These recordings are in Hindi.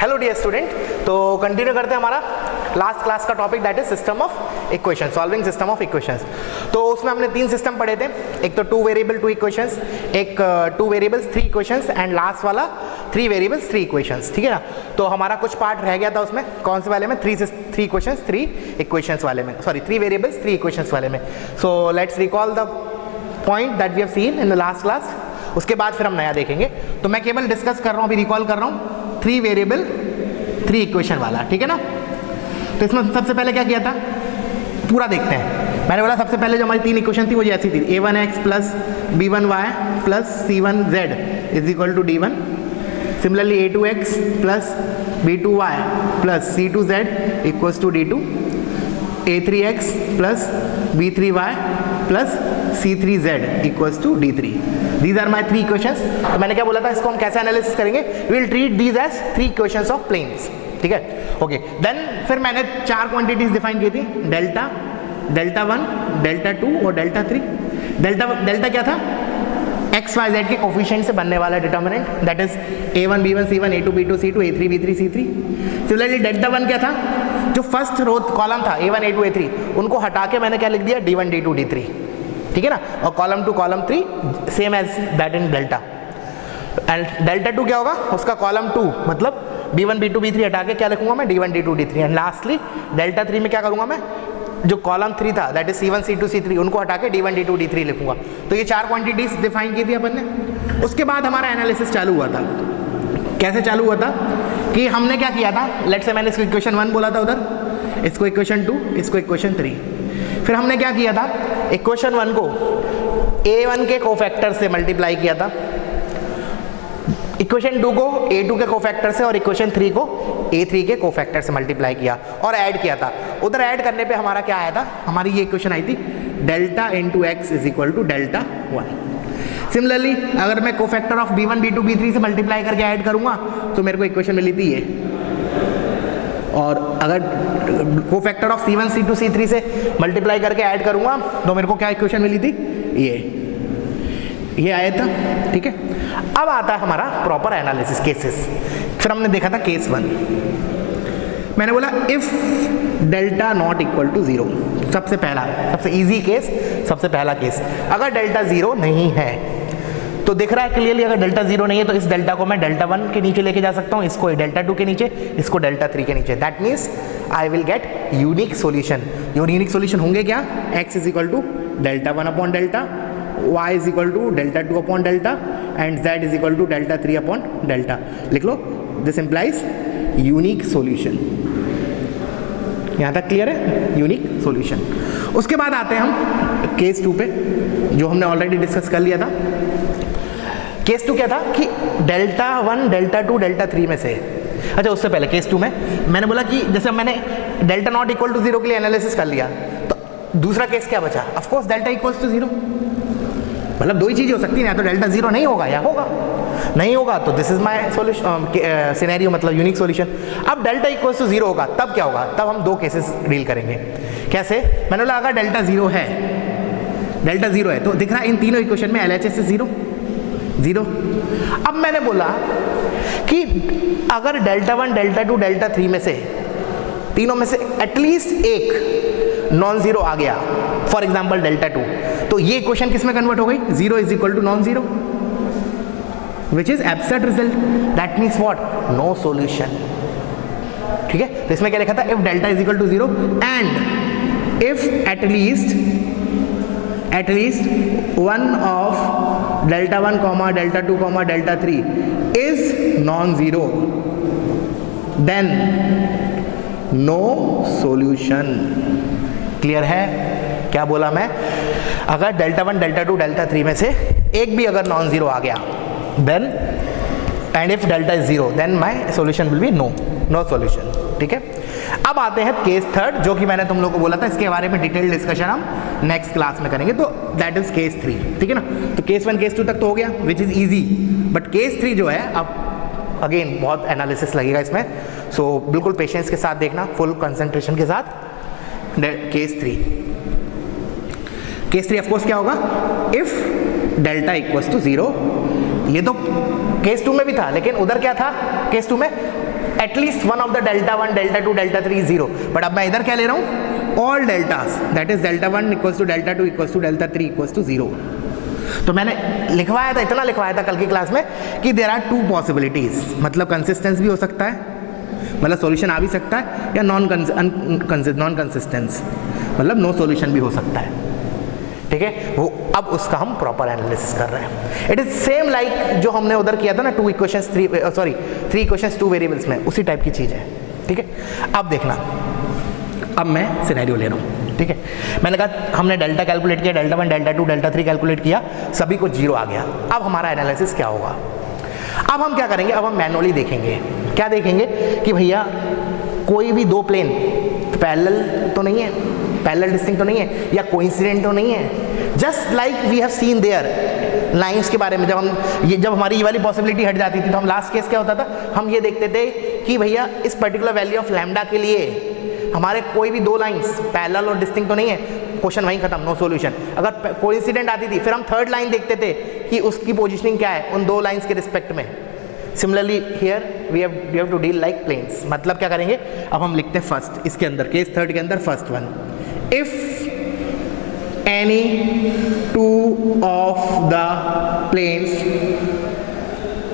हेलो डियर स्टूडेंट, तो कंटिन्यू करते हैं हमारा लास्ट क्लास का topic that is system of equation, solving system of equations. तो उसमें हमने तीन सिस्टम पढ़े थे, एक तो 2 वेरिएबल 2 इक्वेशंस, एक 2 वेरिएबल्स 3 इक्वेशंस एंड लास्ट वाला 3 वेरिएबल्स 3 इक्वेशंस। ठीक है ना। तो हमारा कुछ पार्ट रह गया था उसमें, कौन से वाले में, 3 इक्वेशंस 3 इक्वेशंस वाले में, सॉरी 3 वेरिएबल्स 3 इक्वेशंस वाले में। So let's recall the point that we have seen in the last class. उसके बाद फिर हम नया देखेंगे। तो मैं केवल डिस्कस कर रहा हूँ, अभी रिकॉल कर रहा हूँ 3 वेरिएबल 3 इक्वेशन वाला। ठीक है ना। तो इसमें सबसे पहले क्या किया था, पूरा देखते हैं। मैंने बोला सबसे पहले जो हमारी 3 इक्वेशन थी वो ऐसी थी, a1x plus b1y plus c1z is equal to d1। Similarly a2x plus b2y plus c2z equals to d2, a3x plus b3y plus c3z equals to d3। These are my 3 equations। तो मैंने क्या बोला था, इसको हम कैसे एनालिसिस करेंगे, we will treat these as 3 equations of planes। ठीक है, ओके। देन फिर मैंने 4 क्वांटिटीज डिफाइन की थी, डेल्टा, डेल्टा 1, डेल्टा 2 और डेल्टा 3। डेल्टा क्या था, एक्स वाई जेड के कोफिशिएंट से बनने वाला determinant, that is a1 b1 c1 a2 b2 c2 a3 b3 c3। Similarly delta 1 क्या था, जो फर्स्ट रो कॉलम था a1 a2 a3, उनको हटा के मैंने क्या लिख दिया, d1 d2 d3। ठीक है ना। और column 2 column 3 same as that in delta. And delta 2 क्या होगा, उसका कॉलम 2 मतलब b1 b2 b3 हटा के क्या लिखूंगा मैं, d1 d2 d3। And lastly delta 3 में क्या करूंगा मैं, जो कॉलम 3 था that is c1 c2 c3, उनको हटा के d1 d2 d3 लिखूंगा। तो ये 4 क्वांटिटीज डिफाइन की थी अपन ने। उसके बाद हमारा एनालिसिस चालू हुआ था। कैसे चालू हुआ था कि हमने क्या किया था, लेट्स से मैंने इसको इक्वेशन 1 बोला था उधर, इसको इक्वेशन 2, इसको इक्वेशन 3। फिर हमने क्या किया था, इक्वेशन 1 को a1 के कोफैक्टर से मल्टीप्लाई किया था, इक्वेशन 2 को a2 के कोफैक्टर से और इक्वेशन 3 को a3 के कोफैक्टर से मल्टीप्लाई किया और ऐड किया था। उधर ऐड करने पे हमारा क्या आया था, हमारी ये इक्वेशन आई थी, delta into x is equal to delta 1। Similarly अगर मैं cofactor of b1 b2 b3 से मल्टीप्लाई करके ऐड करूंगा तो मेरे को इक्वेशन मिली थी ये। और अगर cofactor of c1 c2 c3 से मल्टीप्लाई करके ऐड करूंगा तो मेरे को क्या इक्वेशन मिली थी, ये आया था। ठीक है। अब आता है हमारा प्रॉपर एनालिसिस, केसेस। फिर हमने देखा था केस 1, मैंने बोला if delta not equal to 0, सबसे पहला, सबसे इजी केस, सबसे पहला केस, अगर डेल्टा 0 नहीं है तो दिख रहा है क्लियरली, अगर डेल्टा 0 नहीं है तो इस डेल्टा को मैं डेल्टा 1 के नीचे लेके जा सकता हूँ, इसको डेल्टा 2 के नीचे, इसको डेल्टा 3 के नीचे। That means I will get unique solution. Your unique solution होंगे क्या, x is equal to delta 1 upon delta, y is equal to delta 2 upon delta and z is equal to delta 3 upon delta. लिख लो, दिस इंप्लाइज यूनिक सोल्यूशन। यहाँ तक क्लियर है, यूनिक सोल्यूशन। उसके बाद आते हैं हम केस 2 पे, जो हमने ऑलरेडी डिस्कस कर लिया था। केस 2 क्या था कि डेल्टा 1 डेल्टा 2 डेल्टा 3 में से, अच्छा उससे पहले केस 2 में मैंने बोला कि जैसे मैंने डेल्टा नॉट इक्वल टू 0 के लिए एनालिसिस कर लिया, तो दूसरा केस क्या बचा, of course delta equals to 0। मतलब 2 ही चीजें हो सकती है, या तो डेल्टा 0 नहीं होगा या होगा, नहीं होगा तो this is my solution scenario, मतलब यूनिक सॉल्यूशन। अब डेल्टा इक्वल्स टू 0 होगा तब क्या होगा, तब हम 2 केसेस डील करेंगे। कैसे, मैंने बोला अगर डेल्टा 0 है, डेल्टा 0 है तो दिख रहा है इन तीनों इक्वेशन में LHS इज 0। अब मैंने बोला कि अगर डेल्टा 1 डेल्टा 2 डेल्टा 3 में से, तीनों में से एटलीस्ट एक नॉन जीरो आ गया, फॉर एग्जांपल डेल्टा 2, तो ये इक्वेशन किस में कन्वर्ट हो गई, 0 is equal to non zero, which is absurd result. That means what, no solution. ठीक है। तो इसमें क्या लिखा था, if delta is equal to 0 and if at least one of delta 1 comma delta 2 comma delta 3 is non-zero, then no solution। Clear है क्या बोला मैं, अगर डेल्टा 1 डेल्टा 2 डेल्टा 3 में से एक भी अगर नॉन जीरो आ गया, then and if delta is 0 then my solution will be no solution. ठीक है। अब आते हैं केस 3, जो कि मैंने तुम लोग को बोला था इसके बारे में डिटेल डिस्कशन हम नेक्स्ट क्लास में करेंगे, तो दैट इज केस 3। ठीक है ना। तो केस 1 केस 2 तक तो हो गया, which is easy, but case 3 जो है अब अगेन बहुत एनालिसिस लगेगा इसमें, सो बिल्कुल पेशेंस के साथ देखना, फुल कंसंट्रेशन के साथ। केस 3 ऑफ कोर्स क्या होगा, इफ डेल्टा इक्वल्स टू 0। ये तो केस 2 में भी था, लेकिन उधर क्या था, केस 2 में at least one of the delta 1, delta 2, delta 3 0, but अब मैं इधर क्या ले रहा हूँ, all deltas, that is delta 1 equals to delta 2 equals to delta 3 equals to 0। तो मैंने लिखवाया था, इतना लिखवाया था कल की क्लास में कि देयर आर 2 पॉसिबिलिटीज, मतलब कंसिस्टेंस भी हो सकता है, मतलब सॉल्यूशन आ भी सकता है, या नॉन कंसिस्टेंस, मतलब नो सॉल्यूशन भी हो सकता है, ठीक है। वो अब उसका हम प्रॉपर एनालिसिस कर रहे हैं। इट इज सेम लाइक जो हमने उधर किया था ना, 3 इक्वेशंस 2 वेरिएबल्स में, उसी टाइप की चीज़ है, ठीक है। अब देखना, अब मैं सिनेरियो ले रहा हूँ, ठीक है। मैंने कहा हमने डेल्टा कैलकुलेट किया, डेल्टा 1, डेल्टा 2, डेल्टा 3 कैलकुलेट किया, सभी को 0 आ गया। अब हमारा एनालिसिस क्या होगा, अब हम क्या करेंगे, अब हम मैनुअली देखेंगे। क्या देखेंगे कि भैया कोई भी 2 प्लेन पैरेलल तो नहीं है, पैरेलल डिस्टिंक्ट तो नहीं है, या कोइंसिडेंट तो नहीं है। Just like we have seen there lines के बारे में, जब हमारी ये वाली पॉसिबिलिटी हट जाती थी तो हम लास्ट केस क्या होता था, हम ये देखते थे कि भैया इस पर्टिकुलर वैल्यू ऑफ लैम्डा के लिए हमारे कोई भी 2 लाइंस पैरेलल और डिस्टिंक्ट तो नहीं है, क्वेश्चन वहीं खत्म, नो सॉल्यूशन। अगर कोइंसिडेंट आती थी फिर हम थर्ड लाइन देखते थे कि उसकी पोजीशनिंग क्या है उन 2 लाइंस के रिस्पेक्ट में। Similarly here we have to deal like planes. मतलब क्या करेंगे, अब हम लिखते हैं फर्स्ट, इसके अंदर केस थर्ड के अंदर first one, if any 2 of the planes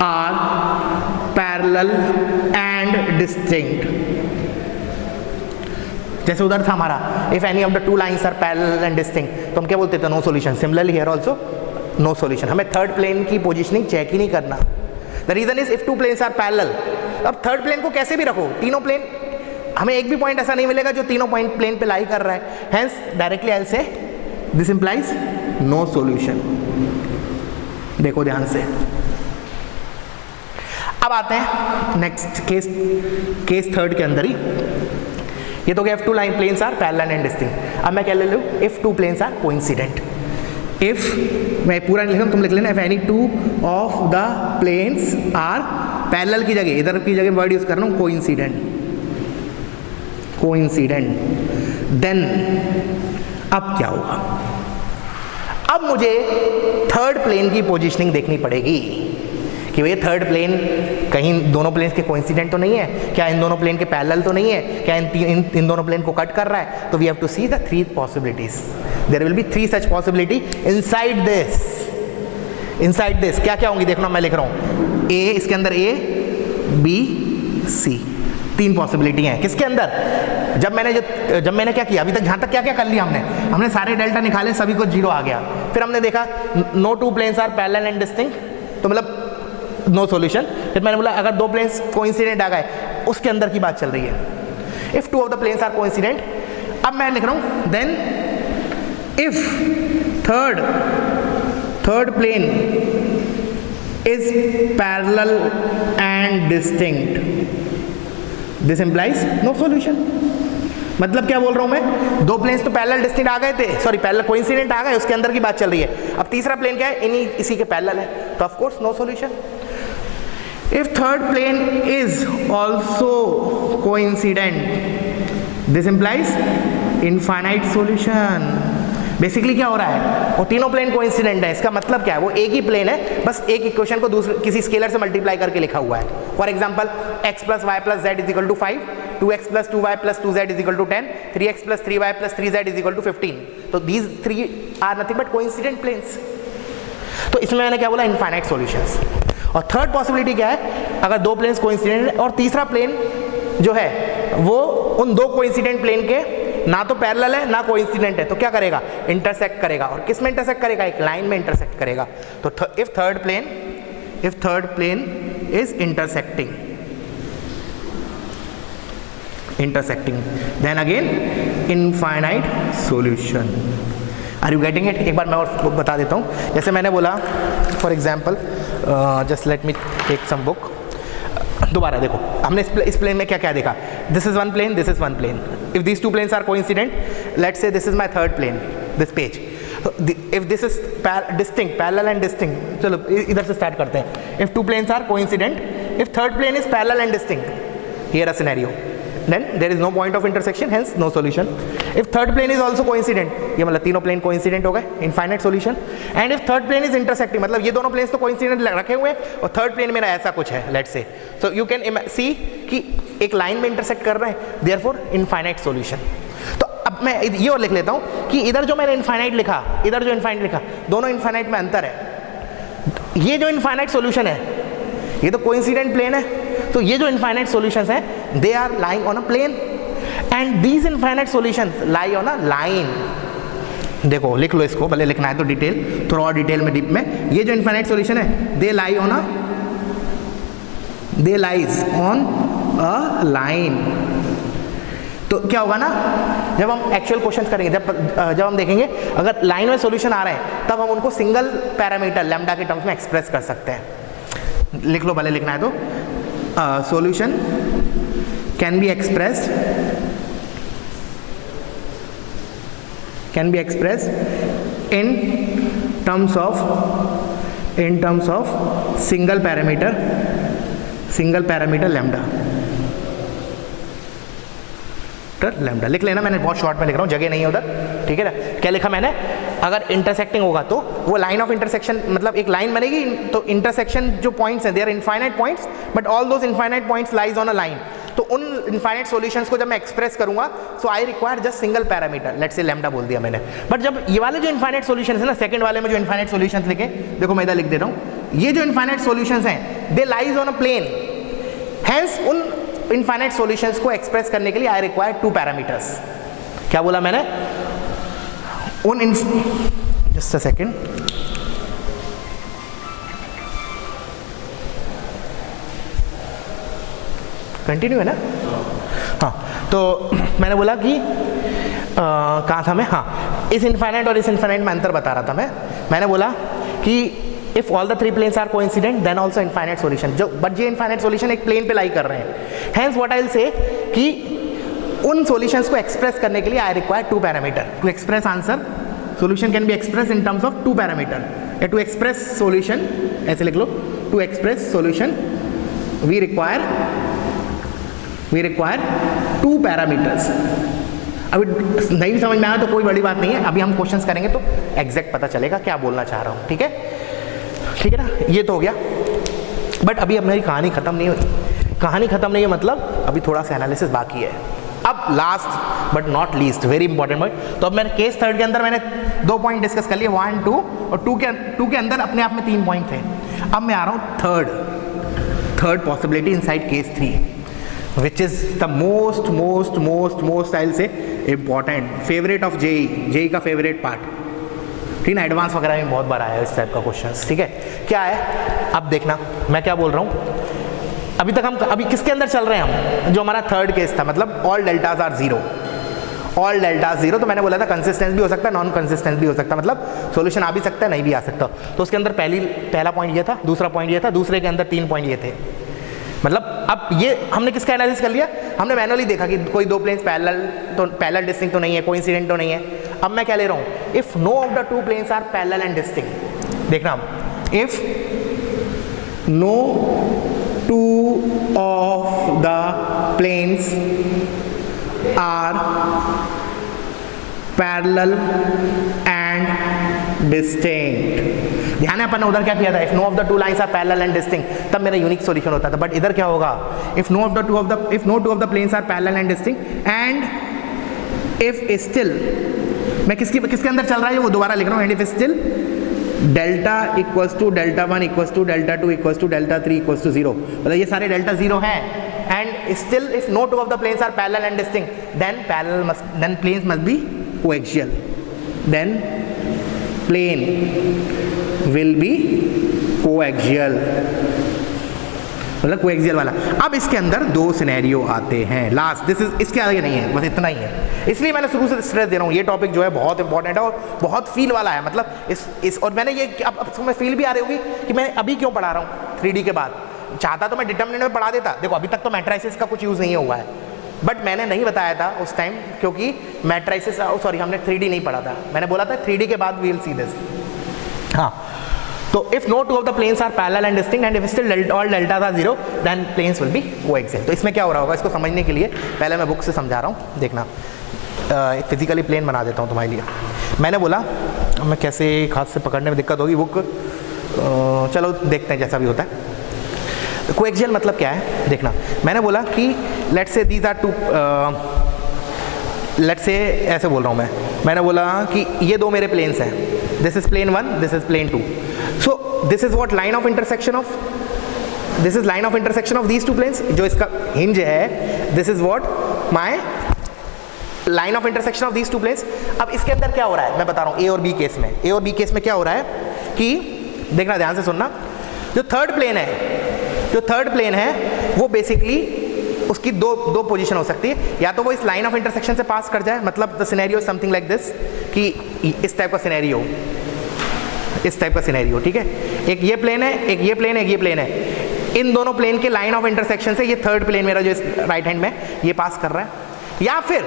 are parallel and distinct, जैसे उधर था हमारा if any of the 2 lines are parallel and distinct, तो हम क्या बोलते थे, no solution. Similarly here also no solution. हमें थर्ड प्लेन की पोजीशनिंग चेक ही नहीं करना। The reason is if 2 planes are parallel. अब थर्ड प्लेन को कैसे भी रखो, तीनों प्लेन, हमें एक भी पॉइंट ऐसा नहीं मिलेगा जो तीनों पॉइंट प्लेन पे लाई कर रहा है। Hence directly I will say this implies no solution. देखो ध्यान से। अब आते हैं नेक्स्ट केस थर्ड के अंदर ही। ये तो गया if 2 line planes are parallel and distinct. अब मैं क्या ले लूँ, if 2 planes are coincident. If मैं पूरा नहीं लिखूँ, तुम लिख लेना, if any 2 of the planes are parallel की जगह, इधर की जगह वर्ड यूज कर रहा हूँ कोइंसिडेंट, देन अब क्या होगा, अब मुझे थर्ड प्लेन की पोजीशनिंग देखनी पड़ेगी कि भैया थर्ड प्लेन कहीं दोनों प्लेन्स के कोइंसिडेंट तो नहीं है, क्या इन दोनों प्लेन के पैरेलल तो नहीं है, क्या इन दोनों प्लेन को कट कर रहा है। तो we have to see the 3 possibilities. There will be 3 such possibility inside this. क्या क्या होंगी देखना, मैं लिख रहा हूँ ए, इसके अंदर ए बी सी, 3 पॉसिबिलिटी हैं। किसके अंदर, जब मैंने क्या किया, अभी तक जहाँ तक क्या क्या कर लिया हमने सारे डेल्टा निकाले, सभी को 0 आ गया। फिर हमने देखा no 2 planes are parallel and distinct, तो मतलब नो सॉल्यूशन। फिर मैंने बोला अगर 2 प्लेन्स कोइंसिडेंट आ गए, उसके अंदर की बात चल रही है, if 2 of the planes are coincident. अब मैं लिख रहा हूँ then if third plane is parallel and distinct, this implies no solution. मतलब क्या बोल रहा हूं मैं, 2 प्लेन्स तो पैरेलल डिस्टिंक्ट आ गए थे, सॉरी पैरेलल कोइंसिडेंट आ गए, उसके अंदर की बात चल रही है। अब तीसरा प्लेन क्या है, इसी के पैरेलल है, तो of course no solution. If third plane is also coincident, this implies infinite solution. Basically क्या हो रहा है, वो तीनों प्लेन कोइंसिडेंट है, इसका मतलब क्या है, वो एक ही प्लेन है, बस एक इक्वेशन को दूसरे किसी स्केलर से मल्टीप्लाई करके लिखा हुआ है। For example x + y + z = 5, 2x + 2y + 2z = 10, 3x + 3y + 3z = 15। तो these 3 are nothing but coincident planes। तो इसमें मैंने क्या बोला, इनफाइनाइट सॉल्यूशंस। और थर्ड पॉसिबिलिटी क्या है, अगर 2 प्लेन्स कोइंसिडेंट है और तीसरा प्लेन जो है वो उन 2 कोइंसिडेंट प्लेन के ना तो पैरेलल है ना कोइंसिडेंट है, तो क्या करेगा, इंटरसेक्ट करेगा। और किस में इंटरसेक्ट करेगा, एक लाइन में इंटरसेक्ट करेगा। तो if third plane is intersecting, then again infinite solution। Are you getting it? एक बार मैं और बता देता हूँ। जैसे मैंने बोला for example, just let me take some book. दोबारा देखो, हमने इस प्लेन में क्या क्या देखा, this is one plane, this is one plane. If these 2 planes are coincident, let's say this is my third plane, this page. If this is distinct, parallel and distinct, चलो इधर से स्टार्ट करते हैं। If 2 planes are coincident, if third plane is parallel and distinct, here a scenario, then there is no point of intersection, hence no solution. If third plane is also coincident, ये मतलब तीनों प्लेन coincident हो गए, infinite solution. And if third plane is intersecting, मतलब ये दोनों प्लेन्स तो coincident रखे हुए हैं और थर्ड प्लेन मेरा ऐसा कुछ है, let's say, so you can see कि एक लाइन में intersect कर रहे हैं, therefore infinite solution. तो अब मैं ये और लिख लेता हूँ कि इधर जो मैंने infinite लिखा, इधर जो infinite लिखा, दोनों infinite में अंतर है. ये जो इनफाइनाइट सॉल्यूशन है, ये तो कोइंसिडेंट प्लेन है, तो ये जो इनफाइनाइट सॉल्यूशंस हैं, they are lying on a plane and these infinite solutions lie on a line. देखो लिख लो इसको, भले लिखना है तो डिटेल, थोड़ा और डिटेल में डीप में. ये जो इनफाइनाइट सॉल्यूशन है, दे लाइज ऑन अ लाइन. तो क्या होगा ना, जब हम एक्चुअल क्वेश्चंस करेंगे, जब हम देखेंगे अगर लाइन में सॉल्यूशन आ रहे हैं, तब हम उनको सिंगल पैरामीटर लैम्डा के टर्म्स में एक्सप्रेस कर सकते हैं. लिख लो, भले लिखना है तो. Solution can be expressed in terms of single parameter lambda. Lambda लिख लेना, मैंने बहुत शॉर्ट में लिख रहा हूँ, जगह नहीं है उधर, ठीक है ना. क्या लिखा मैंने, अगर इंटरसेक्टिंग होगा तो वो लाइन ऑफ इंटरसेक्शन, मतलब एक लाइन बनेगी, तो इंटरसेक्शन जो पॉइंट्स हैं, they are infinite points, but all those infinite points lies on a line. तो उन इनफाइनाइट सॉल्यूशंस को जब मैं एक्सप्रेस करूंगा, so I require just single parameter, let's say lambda बोल दिया मैंने. बट जब ये वाले जो इनफाइनाइट सॉल्यूशंस है ना, सेकंड वाले में जो इनफाइनाइट सॉल्यूशंस लिखे, देखो मैं इधर लिख दे रहा हूँ, ये जो इनफाइनाइट सॉल्यूशंस हैं, they lies on a plane, hence उन इनफाइनाइट सॉल्यूशंस को एक्सप्रेस करने के लिए आई रिक्वायर टू पैरामीटर्स. क्या बोला मैंने, जस्ट अ सेकेंड, कंटिन्यू है ना. हाँ, तो मैंने बोला कि कहाँ था मैं, हाँ, इस इनफाइनाइट और इस इनफाइनाइट में अंतर बता रहा था मैंने बोला कि if all the three planes are coincident, then also infinite solution. जो but ये infinite solution एक plane पे लाई कर रहे हैं, hence what I will say कि उन solutions को express करने के लिए I require two parameter to express answer. Solution can be expressed in terms of two parameter. या to express solution, ऐसे लिख लो, to express solution we require two parameters. अभी नहीं समझ में आया तो कोई बड़ी बात नहीं है, अभी हम क्वेश्चंस करेंगे तो एग्जैक्ट पता चलेगा क्या बोलना चाह रहा हूँ. ठीक है ना, ये तो हो गया. बट अभी अब मेरी कहानी खत्म नहीं हुई. कहानी खत्म नहीं है, मतलब अभी थोड़ा सा एनालिसिस बाकी है. अब last but not least, very important point. तो अब मैंने केस थर्ड के अंदर मैंने 2 पॉइंट डिस्कस कर लिए, 1 2, और 2 के अंदर अपने आप में 3 पॉइंट थे. अब मैं आ रहा हूँ third possibility inside case 3, which is the most I will say important, favourite of JEE का फेवरेट पार्ट. ठीक है, एडवांस वगैरह में बहुत बार आया है इस टाइप का क्वेश्चन. ठीक है, क्या है अब देखना मैं क्या बोल रहा हूँ. अभी तक हम अभी किसके अंदर चल रहे हैं हम, जो हमारा थर्ड केस था, मतलब all deltas are zero, all deltas zero. तो मैंने बोला था कंसिस्टेंट भी हो सकता है, नॉन कंसिस्टेंट भी हो सकता है, मतलब सॉल्यूशन आ भी सकता है, नहीं भी आ सकता. तो उसके अंदर पहला पॉइंट ये था, दूसरा पॉइंट ये था, दूसरे के अंदर 3 पॉइंट ये थे. मतलब अब ये हमने किसका एनालिसिस कर लिया, हमने मैनुअली देखा कि कोई 2 प्लेन्स पैरेलल डिस्टिंक्ट तो नहीं है, कोइंसिडेंट तो नहीं है. अब मैं क्या ले रहा हूँ, if no of the 2 planes are parallel and distinct. देखना, if no 2 of the planes are parallel and distinct. ध्यान है, अपन ने उधर क्या किया था, if no of the 2 lines are parallel and distinct, तब मेरा यूनिक सॉल्यूशन होता था. बट इधर क्या होगा, if no 2 of the planes are parallel and distinct and if still, मैं किसके अंदर चल रहा है वो दोबारा लिख रहा हूँ, and if still delta equals to delta 1 equals to delta 2 equals to delta 3 equals to 0, मतलब ये सारे डेल्टा 0 हैं. And still if no 2 of the planes are parallel and distinct, then planes must be coaxial, then plane will be coaxial, मतलब कोएक्सियल वाला. अब इसके अंदर 2 सिनेरियो आते हैं. लास्ट दिस इज, इसके आगे नहीं है, बस इतना ही है. इसलिए मैंने शुरू से स्ट्रेस दे रहा हूँ, ये टॉपिक जो है बहुत इंपॉर्टेंट है और बहुत फील वाला है. मतलब इस और मैंने ये अब तुम्हें फील भी आ रही होगी कि मैं अभी क्यों पढ़ा रहा हूँ 3D के बाद. चाहता तो मैं डिटर्मिनेंट में पढ़ा देता. देखो अभी तक तो मैट्रिसेस का कुछ यूज़ नहीं हुआ है, बट मैंने नहीं बताया था उस टाइम, क्योंकि मैट्रिसेस, सॉरी हमने 3D नहीं पढ़ा था. मैंने बोला था 3D के बाद वी विल सी दिस. हाँ, तो if no two of the planes are parallel and distinct and if still all deltas are zero then planes will be coaxial. तो इसमें क्या हो रहा होगा, इसको समझने के लिए पहले मैं बुक से समझा रहा हूँ, देखना। एक फिजिकली प्लेन बना देता हूँ तुम्हारे लिए। मैंने बोला, मैं कैसे हाथ से पकड़ने में दिक्कत होगी बुक, चलो देखते हैं जैसा भी होता है। कोएक्सियल मतलब क्या है, देखना। मैंने बोला कि let's say these are to, let's say ऐसे बोल रहा हूँ मैंने बोला कि ये दो मेरे प्लेन्स हैं, this is plane 1, this is plane 2। So this is what line of intersection of, this is line of intersection of these two planes, जो इसका हिंज है, this is what my line of intersection of these two planes. अब इसके अंदर क्या हो रहा है मैं बता रहा हूँ। ए और बी केस में, ए और बी केस में क्या हो रहा है कि देखना, ध्यान से सुनना। जो थर्ड प्लेन है वो बेसिकली उसकी दो पोजीशन हो सकती है, या तो वो इस लाइन ऑफ इंटरसेक्शन से पास कर जाए, मतलब the scenario is something like this, कि इस टाइप का सिनेरियो, इस टाइप का सिनेरियो, ठीक है। एक ये प्लेन है, एक ये प्लेन है, एक ये प्लेन है। इन दोनों प्लेन के लाइन ऑफ इंटरसेक्शन से ये थर्ड प्लेन मेरा जो इस राइट हैंड में ये पास कर रहा है, या फिर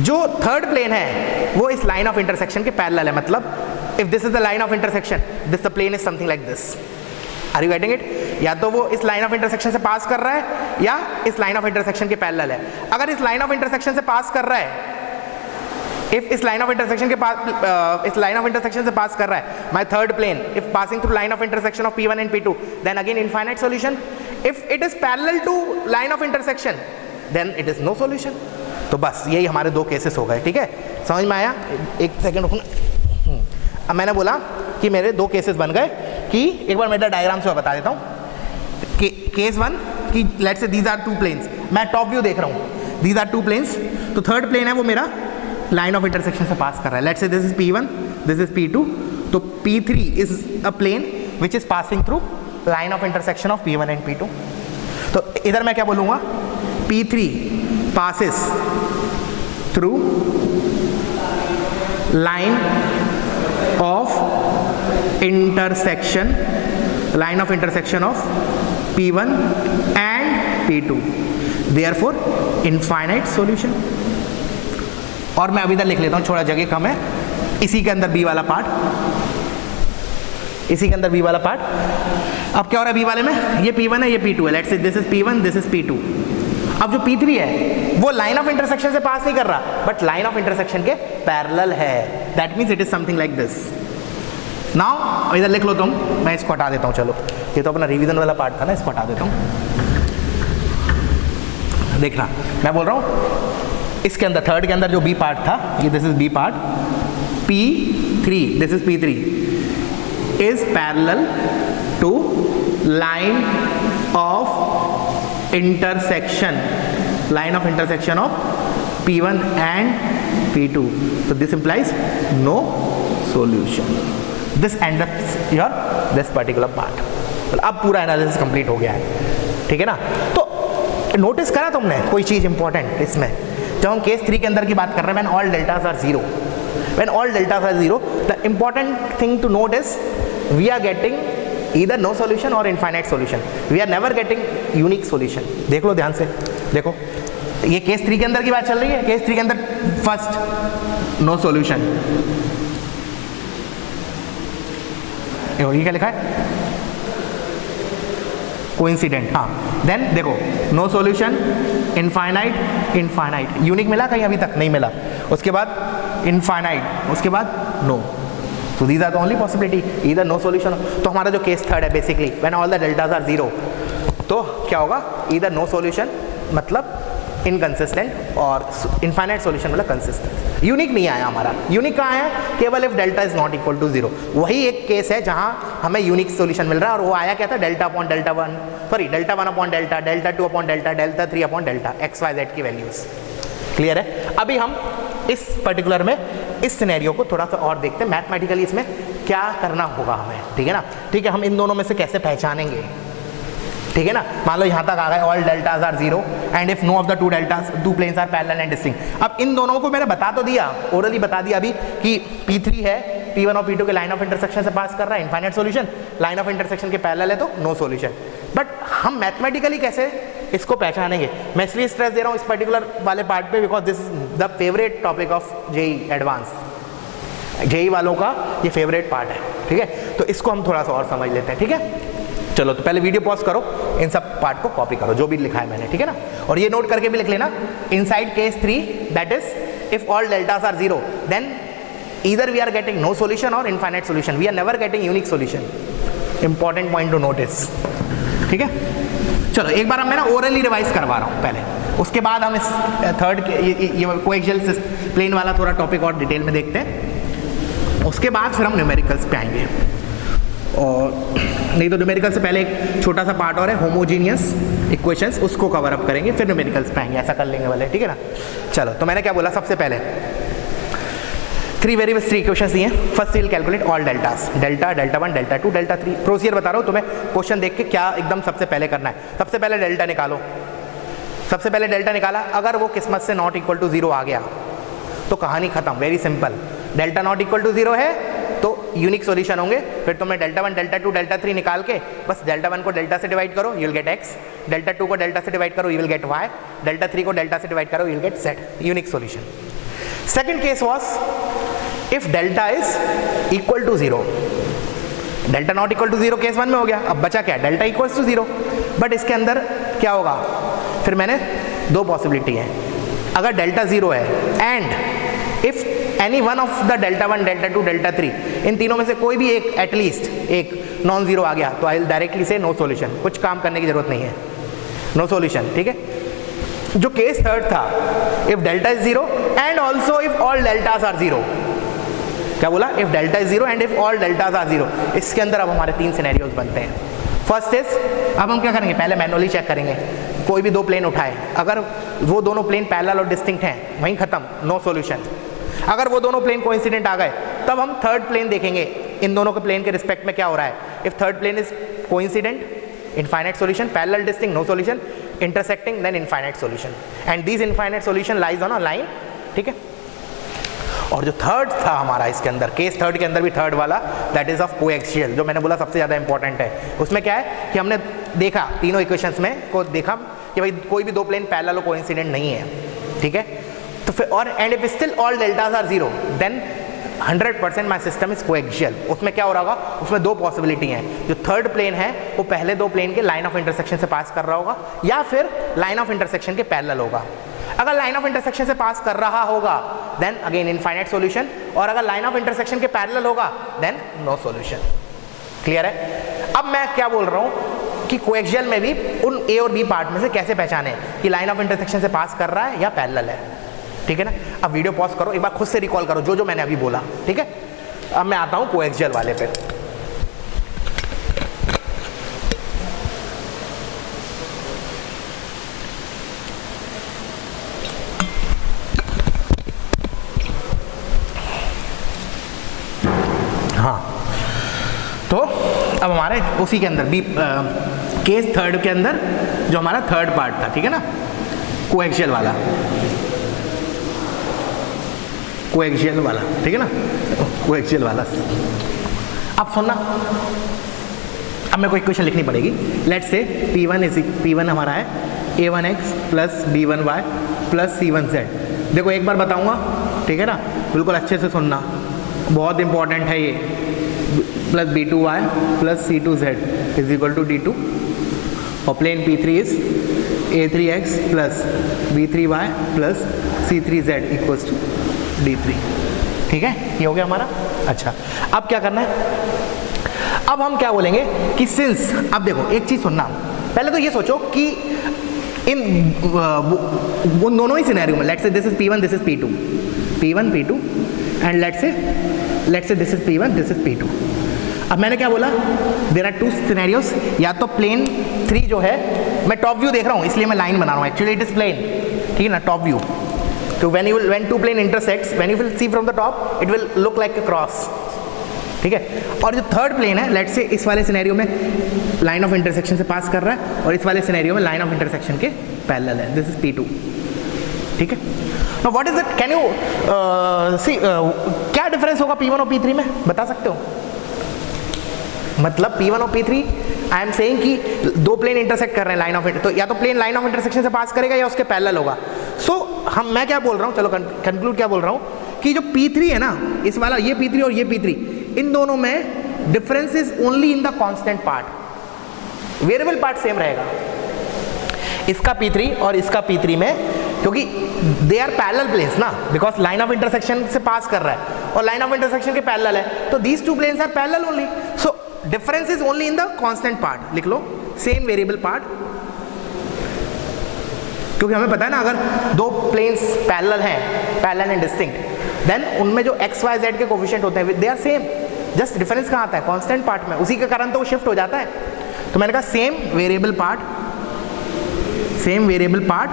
जो थर्ड प्लेन है वो इस लाइन ऑफ इंटरसेक्शन के पैरेलल है, मतलब if this is the line of intersection, this the plane is something like this. Are you getting it? या तो वो इस लाइन ऑफ इंटरसेक्शन से पास कर रहा है या इस लाइन ऑफ इंटरसेक्शन के पैरेलल है। अगर इस लाइन ऑफ इंटरसेक्शन से पास कर रहा है, इफ इस लाइन ऑफ इंटरसेक्शन के पास, इस लाइन ऑफ इंटरसेक्शन से पास कर रहा है my third plane, if passing through line of intersection of P1 and P2, then again infinite solution. If it is parallel to line of intersection then it is no solution. तो बस यही हमारे दो केसेस हो गए, ठीक है। समझ में आया? एक सेकंड रुकना। अब मैंने बोला कि मेरे दो केसेस बन गए, कि एक बार मेरा डायग्राम से बता देता हूँ। केस 1 कि let's say these are two planes, मैं टॉप व्यू देख रहा हूँ, दीज आर टू प्लेन्स, तो थर्ड प्लेन है वो मेरा लाइन ऑफ इंटरसेक्शन से पास कर रहा है। Let's say this is P1, this is P2, तो P3 is a plane which is passing through line of intersection of P1 and P2। तो इधर मैं क्या बोलूँगा, P3 passes through line of intersection, line of intersection of P1 and P2, therefore infinite solution। और मैं अभी इधर लिख लेता हूँ, थोड़ा जगह कम है, इसी के अंदर B वाला पार्ट, इसी के अंदर B वाला पार्ट। अब क्या हो रहा है B वाले में, ये P1 है, ये P2 है, let's say this is P1, this is P2। अब जो P3 है वो लाइन ऑफ इंटरसेक्शन से पास नहीं कर रहा, बट लाइन ऑफ इंटरसेक्शन के पैरेलल है, that means it is something like this. Now इधर लिख लो तुम, मैं इसको हटा देता हूँ, चलो ये तो अपना रिवीजन वाला पार्ट था ना, इसको हटा देता हूँ। देखना मैं बोल रहा हूँ इसके अंदर, थर्ड के अंदर जो B पार्ट था, ये this is B part, P3, this is P3 is parallel to line of intersection, line of intersection of P1 and P2, so this implies no solution। this ends your this particular part। अब पूरा एनालिसिस कंप्लीट हो गया है, ठीक है ना। तो नोटिस करा तुमने कोई चीज इंपॉर्टेंट इसमें, जब हम केस 3 के अंदर की बात कर रहे हैं, when all deltas are zero, when all deltas are zero, the important thing to note is we are getting either no solution or infinite solution, we are never getting unique solution। देख लो ध्यान से, देखो ये केस 3 के अंदर की बात चल रही है। केस 3 के अंदर फर्स्ट नो सॉल्यूशन, ये क्या लिखा है, कोइंसिडेंट, हाँ। देन देखो no solution, infinite, infinite, unique मिला कहीं अभी तक नहीं मिला, उसके बाद इनफाइनाइट, उसके बाद no. So these are the only possibility, either no solution। तो हमारा जो केस थर्ड है basically when all the deltas are zero, तो क्या होगा, either no solution मतलब इनकंसिस्टेंट, और इनफाइनाइट सॉल्यूशन मतलब कंसिस्टेंट। यूनिक नहीं आया हमारा, यूनिक कहाँ है, केवल if delta is not equal to zero, वही एक केस है जहाँ हमें यूनिक सॉल्यूशन मिल रहा है, और वो आया क्या था, delta upon delta 1, sorry delta 1 upon delta, delta 2 upon delta, delta 3 upon delta, x y z की वैल्यूज। क्लियर है? अभी हम इस पर्टिकुलर में इस सिनेरियो को थोड़ा सा और देखते हैं, मैथमेटिकली इसमें क्या करना होगा हमें, ठीक है ना। ठीक है, हम इन दोनों में से कैसे पहचानेंगे, ठीक है ना। मान लो यहाँ तक आ गए, all deltas are zero and if no of the two planes are parallel and distinct. अब इन दोनों को मैंने बता तो दिया, ओरली बता दिया अभी कि P3 है, P1 और P2 के लाइन ऑफ इंटरसेक्शन से पास कर रहा है, infinite solution, line of intersection के पैरेलल है तो नो सॉल्यूशन। बट हम मैथमेटिकली कैसे इसको पहचानेंगे, मैं इसलिए स्ट्रेस दे रहा हूँ इस पर्टिकुलर वाले पार्ट पे, because this is the favourite topic of JEE advance, JEE वालों का ये फेवरेट पार्ट है, ठीक है। तो तो इसको हम थोड़ा सा और समझ लेते हैं, ठीक है। चलो तो पहले वीडियो पॉज करो, इन सब पार्ट को कॉपी करो जो भी लिखा है मैंने, ठीक है ना। और ये नोट करके भी लिख लेना, inside case 3 that is if all deltas are 0 then either we are getting no solution और infinite solution, we are never getting unique solution. Important point to notice, ठीक है। चलो एक बार मैं ना ओरली रिवाइज करवा रहा हूँ पहले, उसके बाद हम इस थर्ड ये कोएक्सियल प्लेन वाला थोड़ा टॉपिक और डिटेल में देखते हैं, उसके बाद फिर हम न्यूमेरिकल्स पे आएंगे। और नहीं तो न्यूमेरिकल से पहले एक छोटा सा पार्ट और है, होमोजीनियस इक्वेशंस, उसको कवर अप करेंगे, फिर न्यूमेरिकल्स पे आएंगे, ऐसा कर लेंगे वाले, ठीक है ना। चलो तो मैंने क्या बोला, सबसे पहले 3 वेरिएबल्स 3 इक्वेशंस दिए। First will calculate all deltas, delta, delta 1, delta 2, delta 3। Procedure बता रहा हूँ तुम्हें, क्वेश्चन देख के क्या एकदम सबसे पहले करना है। सबसे पहले डेल्टा निकालो, सबसे पहले डेल्टा निकाला, अगर वो किस्मत से नॉट इक्वल टू 0 आ गया तो कहानी खत्म, very simple. Delta not equal to 0 है तो यूनिक सॉल्यूशन होंगे, फिर तुम्हें डेल्टा 1, डेल्टा 2, डेल्टा 3 निकाल के बस डेल्टा 1 को डेल्टा से डिवाइड करो, you will get x, delta 2 को डेल्टा से डिवाइड करो, you will get y, delta 3 को डेल्टा से डिवाइड करो, you will get z, unique solution. Second case was if delta is equal to 0, delta not equal to 0 case 1 में हो गया, अब बचा क्या, डेल्टा इक्वल्स टू 0, बट इसके अंदर क्या होगा, फिर मैंने दो पॉसिबिलिटी है, अगर डेल्टा 0 है and if any one of the delta 1, delta 2, delta 3, इन तीनों में से कोई भी एक एटलीस्ट एक नॉन जीरो आ गया तो आई विल डायरेक्टली से नो सॉल्यूशन, कुछ काम करने की जरूरत नहीं है, नो सॉल्यूशन, ठीक है। जो केस थर्ड था, if delta is 0 and also if all deltas are 0, क्या बोला, if delta is 0 and if all deltas are 0, इसके अंदर अब हमारे 3 सिनेरियोज बनते हैं। फर्स्ट इज, अब हम क्या करेंगे, पहले मैनुअली चेक करेंगे, कोई भी दो प्लेन उठाए, अगर वो दोनों प्लेन पैरेलल और डिस्टिंक्ट हैं, वहीं खत्म, नो सॉल्यूशन। अगर वो दोनों प्लेन कोइंसिडेंट आ गए तब हम थर्ड प्लेन देखेंगे, इन दोनों के प्लेन के रिस्पेक्ट में क्या हो रहा है। If third plane is coincident, infinite solution, parallel distinct, no solution, intersecting, then infinite solution, and this infinite solution lies on a line, ठीक है। और जो थर्ड था हमारा इसके अंदर, केस थर्ड के अंदर भी थर्ड वाला, दैट इज ऑफ कोएक्सियल, जो मैंने बोला सबसे ज़्यादा इंपॉर्टेंट है। उसमें क्या है कि हमने देखा तीनों इक्वेशंस में को देखा कि भाई कोई भी दो प्लेन पैरेलल और कोइंसिडेंट नहीं है, ठीक है। तो फिर और and if still all deltas are 0 then 100% my system is coaxial. उसमें क्या हो रहा होगा, उसमें दो पॉसिबिलिटी हैं, जो थर्ड प्लेन है वो पहले दो प्लेन के लाइन ऑफ इंटरसेक्शन से पास कर रहा होगा या फिर लाइन ऑफ इंटरसेक्शन के पैरेलल होगा। अगर लाइन ऑफ इंटरसेक्शन से पास कर रहा होगा देन अगेन इनफाइनाइट सॉल्यूशन, और अगर लाइन ऑफ इंटरसेक्शन के पैरेलल होगा देन नो सॉल्यूशन। क्लियर है। अब मैं क्या बोल रहा हूँ कि कोएक्सियल में भी उन ए और बी पार्ट में से कैसे पहचाने कि लाइन ऑफ इंटरसेक्शन से पास कर रहा है या पैरेलल है, ठीक है ना। अब वीडियो पॉज करो, एक बार खुद से रिकॉल करो जो जो मैंने अभी बोला, ठीक है। अब मैं आता हूँ कोएक्सियल वाले पे। हाँ, तो अब हमारे उसी के अंदर भी केस थर्ड के अंदर जो हमारा थर्ड पार्ट था, ठीक है ना, कोएक्सियल वाला, कोएक्सियल वाला, ठीक है ना, कोएक्सियल वाला। अब सुनना, अब मेरे को इक्वेशन लिखनी पड़ेगी। लेट्स से P1 हमारा है A1x plus B1y plus C1z। देखो एक बार बताऊंगा, ठीक है ना, बिल्कुल अच्छे से सुनना, बहुत इंपॉर्टेंट है ये। Plus B2y plus C2z is equal to D2, और plane P3 is A3x plus B3y plus C3z equals to D3, ठीक है, ये हो गया हमारा। अच्छा, अब क्या करना है, अब हम क्या बोलेंगे कि सिंस, अब देखो एक चीज सुनना, पहले तो ये सोचो कि इन उन दोनों ही सिनेरियो में, let's say this is P1, this is P2, P1 P2, and let's say this is P1, this is P2। अब मैंने क्या बोला, देयर आर टू सिनेरियोस, या तो प्लेन 3 जो है, मैं टॉप व्यू देख रहा हूँ इसलिए मैं लाइन बना रहा हूँ, एक्चुअली इट इज प्लेन, ठीक है ना, टॉप व्यू। तो when two plane intersects, when you will see from the top, it will look like a cross, ठीक है। और जो थर्ड प्लेन है, लेट्स से इस वाले सिनेरियो में लाइन ऑफ इंटरसेक्शन से पास कर रहा है, और इस वाले सिनेरियो में लाइन ऑफ इंटरसेक्शन के पैरेलल है, दिस इज P2, ठीक है। Now what is it, can you see क्या डिफरेंस होगा P1 और P3 में, बता सकते हो। मतलब P1 और P3, आई एम सेइंग कि दो प्लेन इंटरसेक्ट कर रहे हैं लाइन ऑफ, तो या तो प्लेन लाइन ऑफ इंटरसेक्शन से पास करेगा या उसके पैरेलल होगा। सो मैं क्या बोल रहा हूँ, चलो कंक्लूड क्या बोल रहा हूँ कि जो P3 है ना, इस वाला, ये P3 और ये P3, इन दोनों में difference is only in the constant part, variable part same रहेगा। इसका P3 और इसका P3 में, क्योंकि दे आर पैरेलल प्लेन्स ना, बिकॉज लाइन ऑफ इंटरसेक्शन से पास कर रहा है और लाइन ऑफ इंटरसेक्शन के पैरेलल है, तो these two planes are parallel only, so difference is only in the constant part. लिख लो सेम वेरिएबल पार्ट, क्योंकि हमें पता है ना अगर दो प्लेन्स पैरेलल हैं, पैरेलल एंड डिस्टिंक्ट, देन उनमें जो एक्स वाई जेड के कोफिशिएंट होते हैं they are same, just difference कहाँ आता है, कांस्टेंट पार्ट में, उसी के कारण तो वो शिफ्ट हो जाता है। तो मैंने कहा same variable part, same variable part,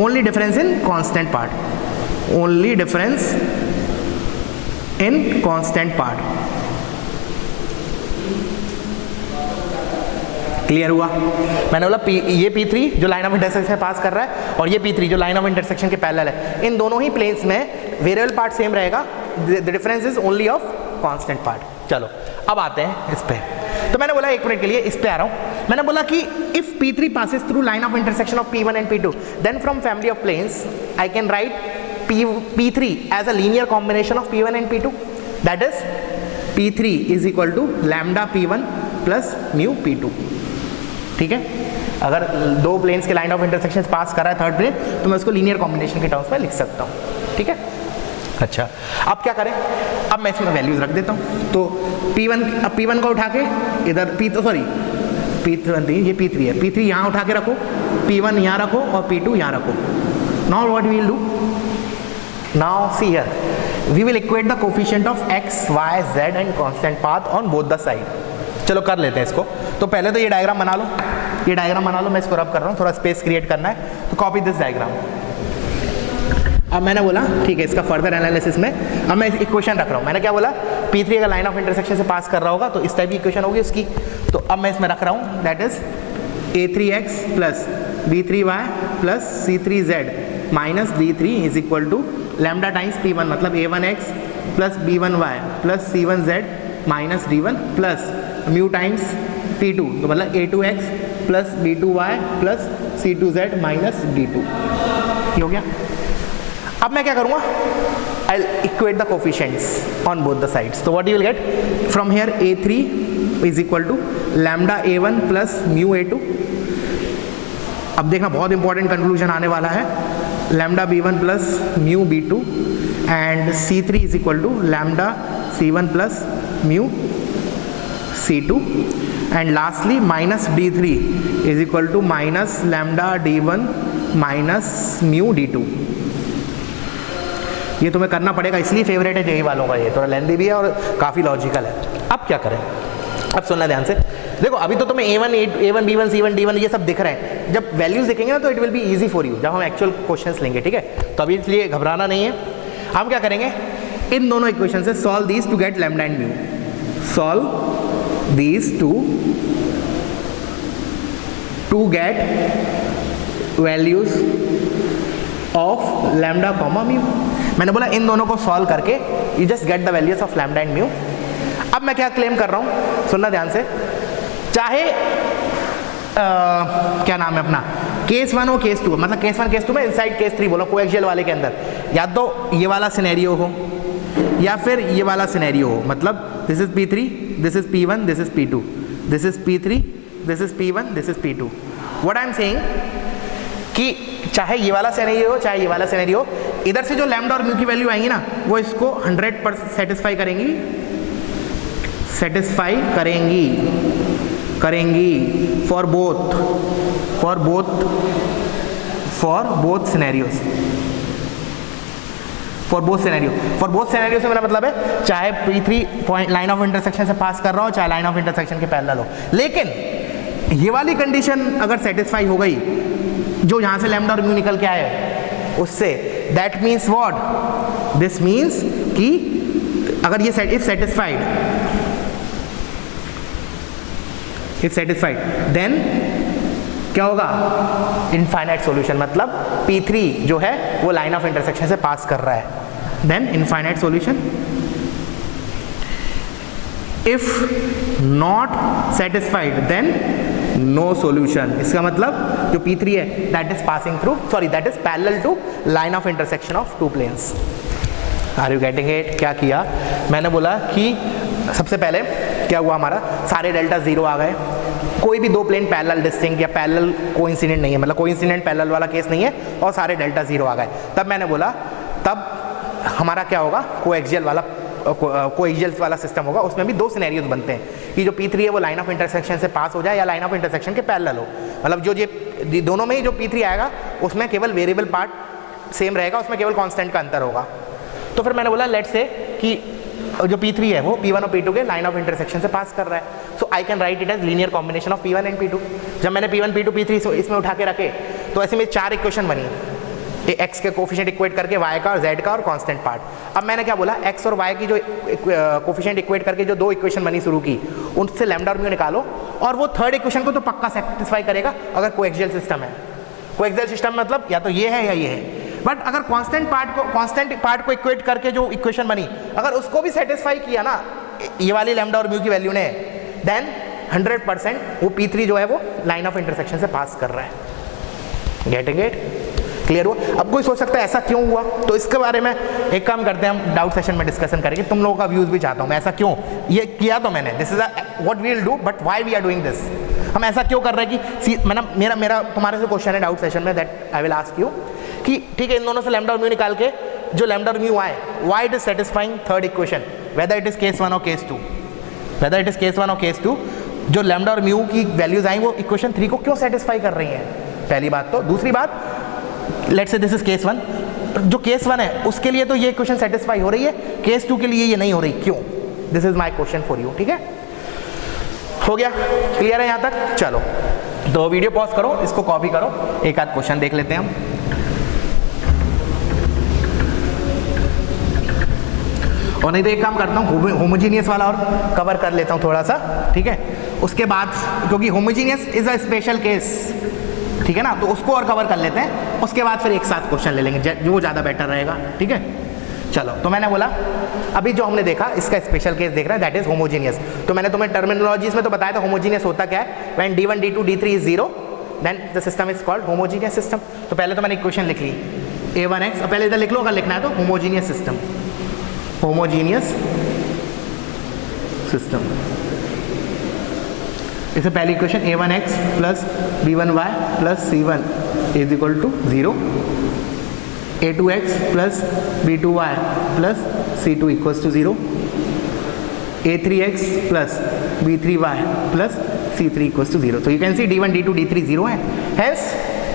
only difference in constant part, only difference in constant part. Clear हुआ? मैंने बोला ये P3 जो लाइन ऑफ इंटरसेक्शन पास कर रहा है और ये P3 जो लाइन ऑफ इंटरसेक्शन के पैरेलल है, इन दोनों ही प्लेन्स में वेरिएबल पार्ट सेम रहेगा, the difference is only of constant part. चलो अब आते हैं इस पे। तो मैंने बोला एक मिनट के लिए इस पे आ रहा हूँ। मैंने बोला कि if P3 passes through line of intersection of P1 and P2, then from family of planes I can write P3 as a linear combination of P1 and P2. That is P3 is equal to lambda P1 plus mu P2। ठीक है, अगर दो प्लेन्स के लाइन ऑफ इंटरसेक्शन पास कर रहा है थर्ड प्लेन, तो मैं उसको लीनियर कॉम्बिनेशन के टर्म्स में लिख सकता हूँ। ठीक है, अच्छा अब क्या करें, अब मैं इसमें वैल्यूज रख देता हूँ। तो P1, अब P1 को उठा के इधर P3 ये P3 है, P3 यहाँ उठा के रखो, P1 यहाँ रखो और P2 यहाँ रखो। Now what we will do, now see here we will equate the coefficient of x, y, z and constant part on both the side. चलो कर लेते हैं इसको। तो पहले तो ये डायग्राम बना लो, ये डायग्राम बना लो, मैं इसको रब कर रहा हूँ, थोड़ा स्पेस क्रिएट करना है, तो कॉपी दिस डायग्राम। अब मैंने बोला ठीक है, इसका फर्दर एनालिसिस में अब मैं इक्वेशन रख रहा हूँ। मैंने क्या बोला, P3 अगर लाइन ऑफ इंटरसेक्शन से पास कर रहा होगा तो इस टाइप की इक्वेशन होगी उसकी। तो अब मैं इसमें रख रहा हूँ, that is A3x plus B3y plus C3z minus D3 is equal to lambda times P1, मतलब A1x plus B1y plus C1z minus D1 plus mu times P2, तो मतलब A2x plus B2y plus C2z minus D2। ये हो गया। अब मैं क्या करूँगा, I'll equate the coefficients on both the sides. So what you will get from here, A3 is equal to lambda A1 plus mu A2। अब देखना बहुत इंपॉर्टेंट कंक्लूजन आने वाला है, lambda B1 plus mu B2 and C3 is equal to lambda C1 plus mu C2 and lastly minus D3 is equal to minus lambda D1 minus mu D2। ये तुम्हें करना पड़ेगा, इसलिए फेवरेट है जेई वालों का, ये थोड़ा लेंदी भी है और काफ़ी लॉजिकल है। अब क्या करें, अब सुनना ध्यान से, देखो अभी तो तुम्हें A1 B1 C1 D1 ये सब दिख रहे हैं, जब वैल्यूज दिखेंगे ना तो it will be easy for you जब हम एक्चुअल क्वेश्चंस लेंगे। ठीक है, तो अभी इसलिए घबराना नहीं है। हम क्या करेंगे, इन दोनों इक्वेशन से solve these two get lambda and mu, solve these two get values of lambda comma mu. मैंने बोला इन दोनों को सॉल्व करके you just get the values of lambda and mu. अब मैं क्या क्लेम कर रहा हूँ, सुनना ध्यान से, चाहे क्या नाम है अपना, केस 1 हो केस 2, मतलब केस 1 केस 2 में इनसाइड केस 3 बोलो, कोएक्सियल वाले के अंदर या तो ये वाला सिनेरियो हो या फिर ये वाला सिनेरियो हो, मतलब this is P3, this is P1, this is P2, this is P3, this is P1, this is P2। What I am saying कि चाहे ये वाला सिनेरियो हो चाहे ये वाला सिनेरियो हो, इधर से जो लैम्डा और म्यू की वैल्यू आएंगी ना वो इसको 100% सेटिस्फाई करेंगी फॉर बोथ सिनेरियोज से मेरा मतलब है चाहे P3 point line of intersection से पास कर रहा हो चाहे लाइन ऑफ इंटरसेक्शन के पैरेलल हो, लेकिन ये वाली कंडीशन अगर सेटिस्फाई हो गई जो यहाँ से लैम्डा और म्यू निकल के आए उससे, that means what, this means कि अगर ये इफ सेटिस्फाइड देन क्या होगा, इनफाइनाइट सॉल्यूशन, मतलब P3 जो है वो लाइन ऑफ इंटरसेक्शन से पास कर रहा है, then infinite solution. If not satisfied then no solution. इसका मतलब जो P3 है that is passing through, sorry that is parallel to line of intersection of two planes. Are you getting it? क्या किया मैंने बोला कि सबसे पहले क्या हुआ हमारा, सारे डेल्टा जीरो आ गए, कोई भी दो प्लेन पैरेलल डिस्टिंक्ट या पैरेलल कोइंसिडेंट नहीं है, मतलब कोइंसिडेंट पैरेलल वाला केस नहीं है, और सारे डेल्टा जीरो आ गए। तब मैंने बोला तब हमारा क्या होगा, कोएक्सियल वाला सिस्टम होगा। उसमें भी दो सिनेरियोज बनते हैं कि जो P3 है वो लाइन ऑफ इंटरसेक्शन से पास हो जाए या लाइन ऑफ इंटरसेक्शन के पैरेलल हो, मतलब जो ये दोनों में ही जो P3 आएगा उसमें केवल वेरिएबल पार्ट सेम रहेगा, उसमें केवल कांस्टेंट का अंतर होगा। तो फिर मैंने बोला लेट्स से कि जो P3 है वो P1 और P2 के लाइन ऑफ इंटरसेक्शन से पास कर रहा है, so I can write it as linear combination of P1 and P2। जब मैंने P1 P2 P3 इसमें उठा के रखे तो ऐसे में 4 इक्वेशन बनी, x के कोफिशिएंट इक्वेट करके y का और z का और कांस्टेंट पार्ट। अब मैंने क्या बोला, x और y की जो कोफिशिएंट इक्वेट करके जो दो इक्वेशन बनी शुरू की, उनसे लैम्डा और म्यू निकालो, और वो थर्ड इक्वेशन को तो पक्का सेटिस्फाई करेगा अगर कोएक्सियल सिस्टम है। कोएक्सियल सिस्टम मतलब या तो ये है या ये है, बट अगर कांस्टेंट पार्ट को इक्वेट करके जो इक्वेशन बनी अगर उसको भी सेटिस्फाई किया ना ये वाली लैम्डा और म्यू की वैल्यू ने, देन 100% वो P3 जो है वो लाइन ऑफ इंटरसेक्शन से पास कर रहा है। Getting it? क्लियर हुआ? अब कोई सोच सकता है ऐसा क्यों हुआ, तो इसके बारे में एक काम करते हैं, हम डाउट सेशन में डिस्कशन करेंगे। तुम लोगों का व्यूज भी चाहता हूं मैं, ऐसा क्यों ये किया तो मैंने, this is what we will do, but why we are doing this, हम ऐसा क्यों कर रहे हैं कि मेरा तुम्हारे से क्वेश्चन है डाउट सेशन में, that I will ask you कि ठीक है इन दोनों से लैम्डा और म्यू निकाल के जो लैम्डा और म्यू आए, why it is satisfying third equation, whether it is case 1 और case 2, whether it is case 1 और केस 2, जो लैम्डा और म्यू की वैल्यूज आई वो इक्वेशन 3 को क्यों सेटिस्फाई कर रही हैं, पहली बात। तो दूसरी बात, let's say this is case 1, जो केस 1 है उसके लिए तो ये इक्वेशन सेटिस्फाई हो रही है, केस 2 के लिए ये नहीं हो रही, क्यों? This is my question for you. ठीक है, हो गया? क्लियर है यहाँ तक? चलो तो वीडियो पॉज करो, इसको कॉपी करो, एक आध क्वेश्चन देख लेते हैं हम। और नहीं तो एक काम करता हूँ, होमोजीनियस वाला और कवर कर लेता हूँ थोड़ा सा, ठीक है, उसके बाद, क्योंकि homogeneous is a special case, ठीक है ना, तो उसको और कवर कर लेते हैं, उसके बाद फिर एक साथ क्वेश्चन ले लेंगे जो ज़्यादा बेटर रहेगा। ठीक है, चलो तो मैंने बोला अभी जो हमने देखा इसका स्पेशल केस देख रहा है, दैट इज होमोजीनियस। तो मैंने तुम्हें टर्मिनोलॉजीज में तो बताया था होमोजीनियस होता क्या है, when D1 D2 D3 is 0 then the system is called homogeneous system. तो पहले तो मैंने इक्वेशन लिख ली A1x, पहले इधर लिख लो अगर लिखना है तो, होमोजीनियस सिस्टम, होमोजीनियस सिस्टम, इसे पहली equation A1x plus B1y plus C1 is equal to 0, A2x plus B2y plus C2 equals to 0, A3x plus B3y plus C3 equals to 0। तो you can C D1 D2 D3 0 है, hence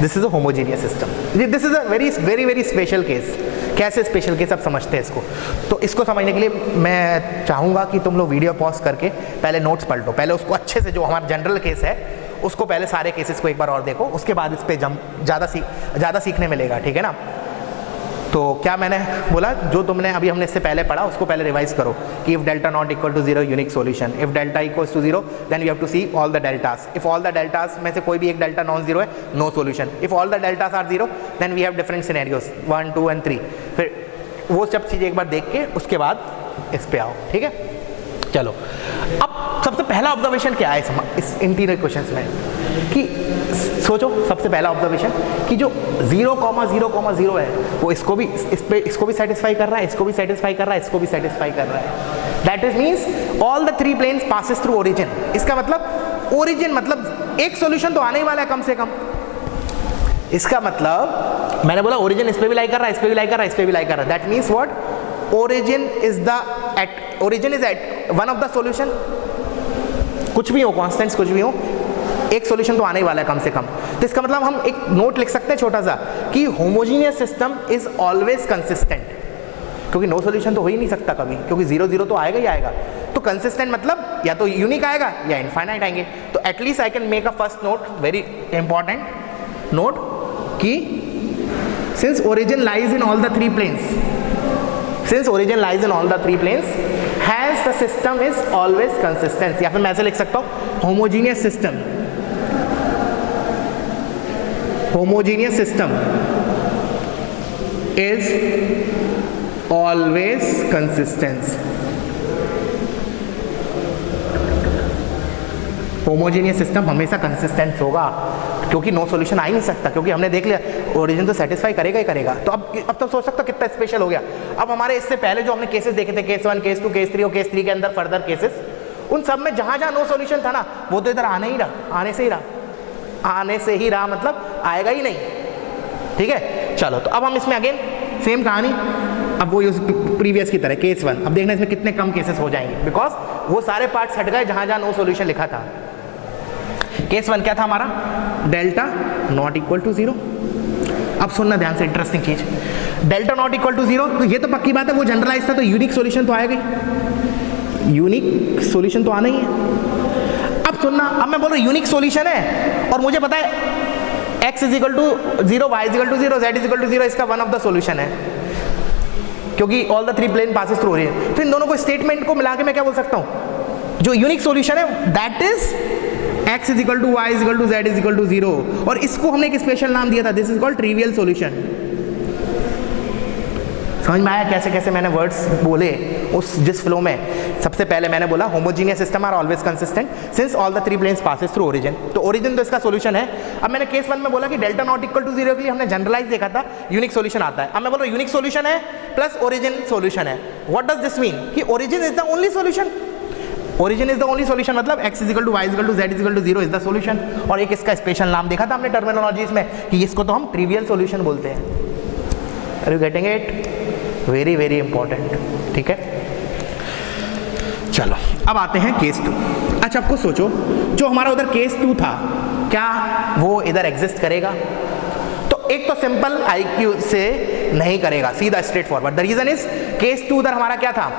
this is a homogeneous system. This is a very special case. कैसे स्पेशल केस आप समझते हैं इसको, तो इसको समझने के लिए मैं चाहूँगा कि तुम लोग वीडियो पॉज करके पहले नोट्स पढ़ लो, पहले उसको अच्छे से, जो हमारा जनरल केस है उसको पहले सारे केसेस को एक बार और देखो, उसके बाद इस पर ज़्यादा सीखने मिलेगा। ठीक है ना, तो क्या मैंने बोला, जो तुमने अभी हमने इससे पहले पढ़ा उसको पहले रिवाइज करो कि if delta not equal to 0 unique solution, if delta equals to 0 then you have to see all the deltas, if all the deltas में से कोई भी एक डेल्टा नॉन जीरो है no solution, if all the deltas are 0 then we have different scenarios 1 2 and 3। फिर वो सब चीज़ें एक बार देख के उसके बाद इस पे आओ। ठीक है, चलो अब सबसे पहला ऑब्जर्वेशन क्या है इस इन तीनों क्वेश्चंस में, कि सोचो सबसे पहला ऑब्जर्वेशन कि जो 0,0,0 है वो इसको भी सेटिस्फाई कर रहा है, इसको भी सेटिस्फाई कर रहा है, इसको भी सेटिस्फाई कर रहा है, that is means all the 3 planes passes through origin. इसका मतलब ओरिजिन मतलब एक सॉल्यूशन तो आने ही वाला है कम से कम, इसका मतलब मैंने बोला ओरिजिन इस पे भी लाई कर रहा है, इस पे भी लाई कर रहा है, इस पे भी लाई कर रहा है, that means what, origin is at one of the solution, कुछ भी हो कांस्टेंट्स कुछ भी हो, एक सॉल्यूशन तो आने ही वाला है कम से कम। तो इसका मतलब हम एक नोट लिख सकते हैं छोटा सा कि homogeneous system is always consistent, क्योंकि नो सॉल्यूशन तो हो ही नहीं सकता कभी, क्योंकि 0 0 तो आएगा ही आएगा। तो कंसिस्टेंट मतलब या तो यूनिक आएगा या इनफाइनाइट आएंगे। तो at least I can make a first note, very important note, कि since origin lies in all the 3 planes, since origin lies in all the 3 planes, hence the system is always consistent। या फिर मैं ऐसे लिख सकता हूँ, homogeneous system is always consistent। Homogeneous system हमेशा कंसिस्टेंट होगा, क्योंकि नो सॉल्यूशन आ ही नहीं सकता, क्योंकि हमने देख लिया ओरिजिन तो सेटिस्फाई करेगा ही करेगा। तो अब तो सोच सकते हो कितना स्पेशल हो गया। अब हमारे इससे पहले जो हमने केसेस देखे थे, केस 1, केस 2, केस 3 और केस 3 के अंदर फर्दर केसेस, उन सब में जहां जहां नो सॉल्यूशन था ना, वो तो इधर आने से ही रहा, मतलब आएगा ही नहीं। ठीक है, चलो तो अब हम इसमें अगेन सेम कहानी, अब वो प्रीवियस की तरह केस 1, अब देखना इसमें कितने कम केसेस हो जाएंगे, बिकॉज वो सारे पार्ट्स हट गए जहां जहां नो सॉल्यूशन लिखा था। केस 1 क्या था हमारा, डेल्टा नॉट इक्वल टू 0। अब सुनना ध्यान से, इंटरेस्टिंग चीज, डेल्टा नॉट इक्वल टू 0, तो ये तो पक्की बात है वो जनरलाइज था, तो यूनिक सॉल्यूशन तो आएगा ही, यूनिक सॉल्यूशन तो आना ही है। अब सुनना, अब मैं बोल रहा हूं यूनिक सॉल्यूशन है और मुझे पता है x is equal to 0, y is equal to 0, z is equal to 0, इसका वन ऑफ द सॉल्यूशन है, क्योंकि all the three plane passes through origin. तो इन दोनों को स्टेटमेंट को मिला के मैं क्या बोल सकता हूं, जो यूनिक सॉल्यूशन है that is x is equal to y is equal to z is equal to 0, और इसको हमने एक स्पेशल नाम दिया था, this is called trivial solution. समझ में आया कैसे कैसे मैंने वर्ड्स बोले उस जिस फ्लो में। सबसे पहले मैंने बोला homogeneous system are always consistent since all the three planes passes through origin, तो ओरिजिन तो इसका सॉल्यूशन है। अब मैंने केस 1 में बोला कि डेल्टा नॉट इक्वल टू 0 के लिए हमने जनरलाइज देखा था, यूनिक सॉल्यूशन आता है। अब मैं बोल रहा हूं यूनिक सॉल्यूशन है प्लस ओरिजिन सॉल्यूशन है। व्हाट डज दिस मीन कि origin is the only solution, origin is the only solution, मतलब x is equal to y is equal to z is equal to 0 is the solution. और एक इसका स्पेशल नाम देखा था हमने टर्मिनोलॉजीज में कि इसको तो हम ट्रिवियल सॉल्यूशन बोलते हैं। Are you getting it? Very very important. ठीक है, चलो अब आते हैं केस 2। अच्छा आपको सोचो, जो हमारा उधर केस 2 था, क्या वो इधर एग्जिस्ट करेगा? तो एक तो सिंपल IQ से नहीं करेगा, सीधा straight forward. The reason is case 2 उधर हमारा क्या था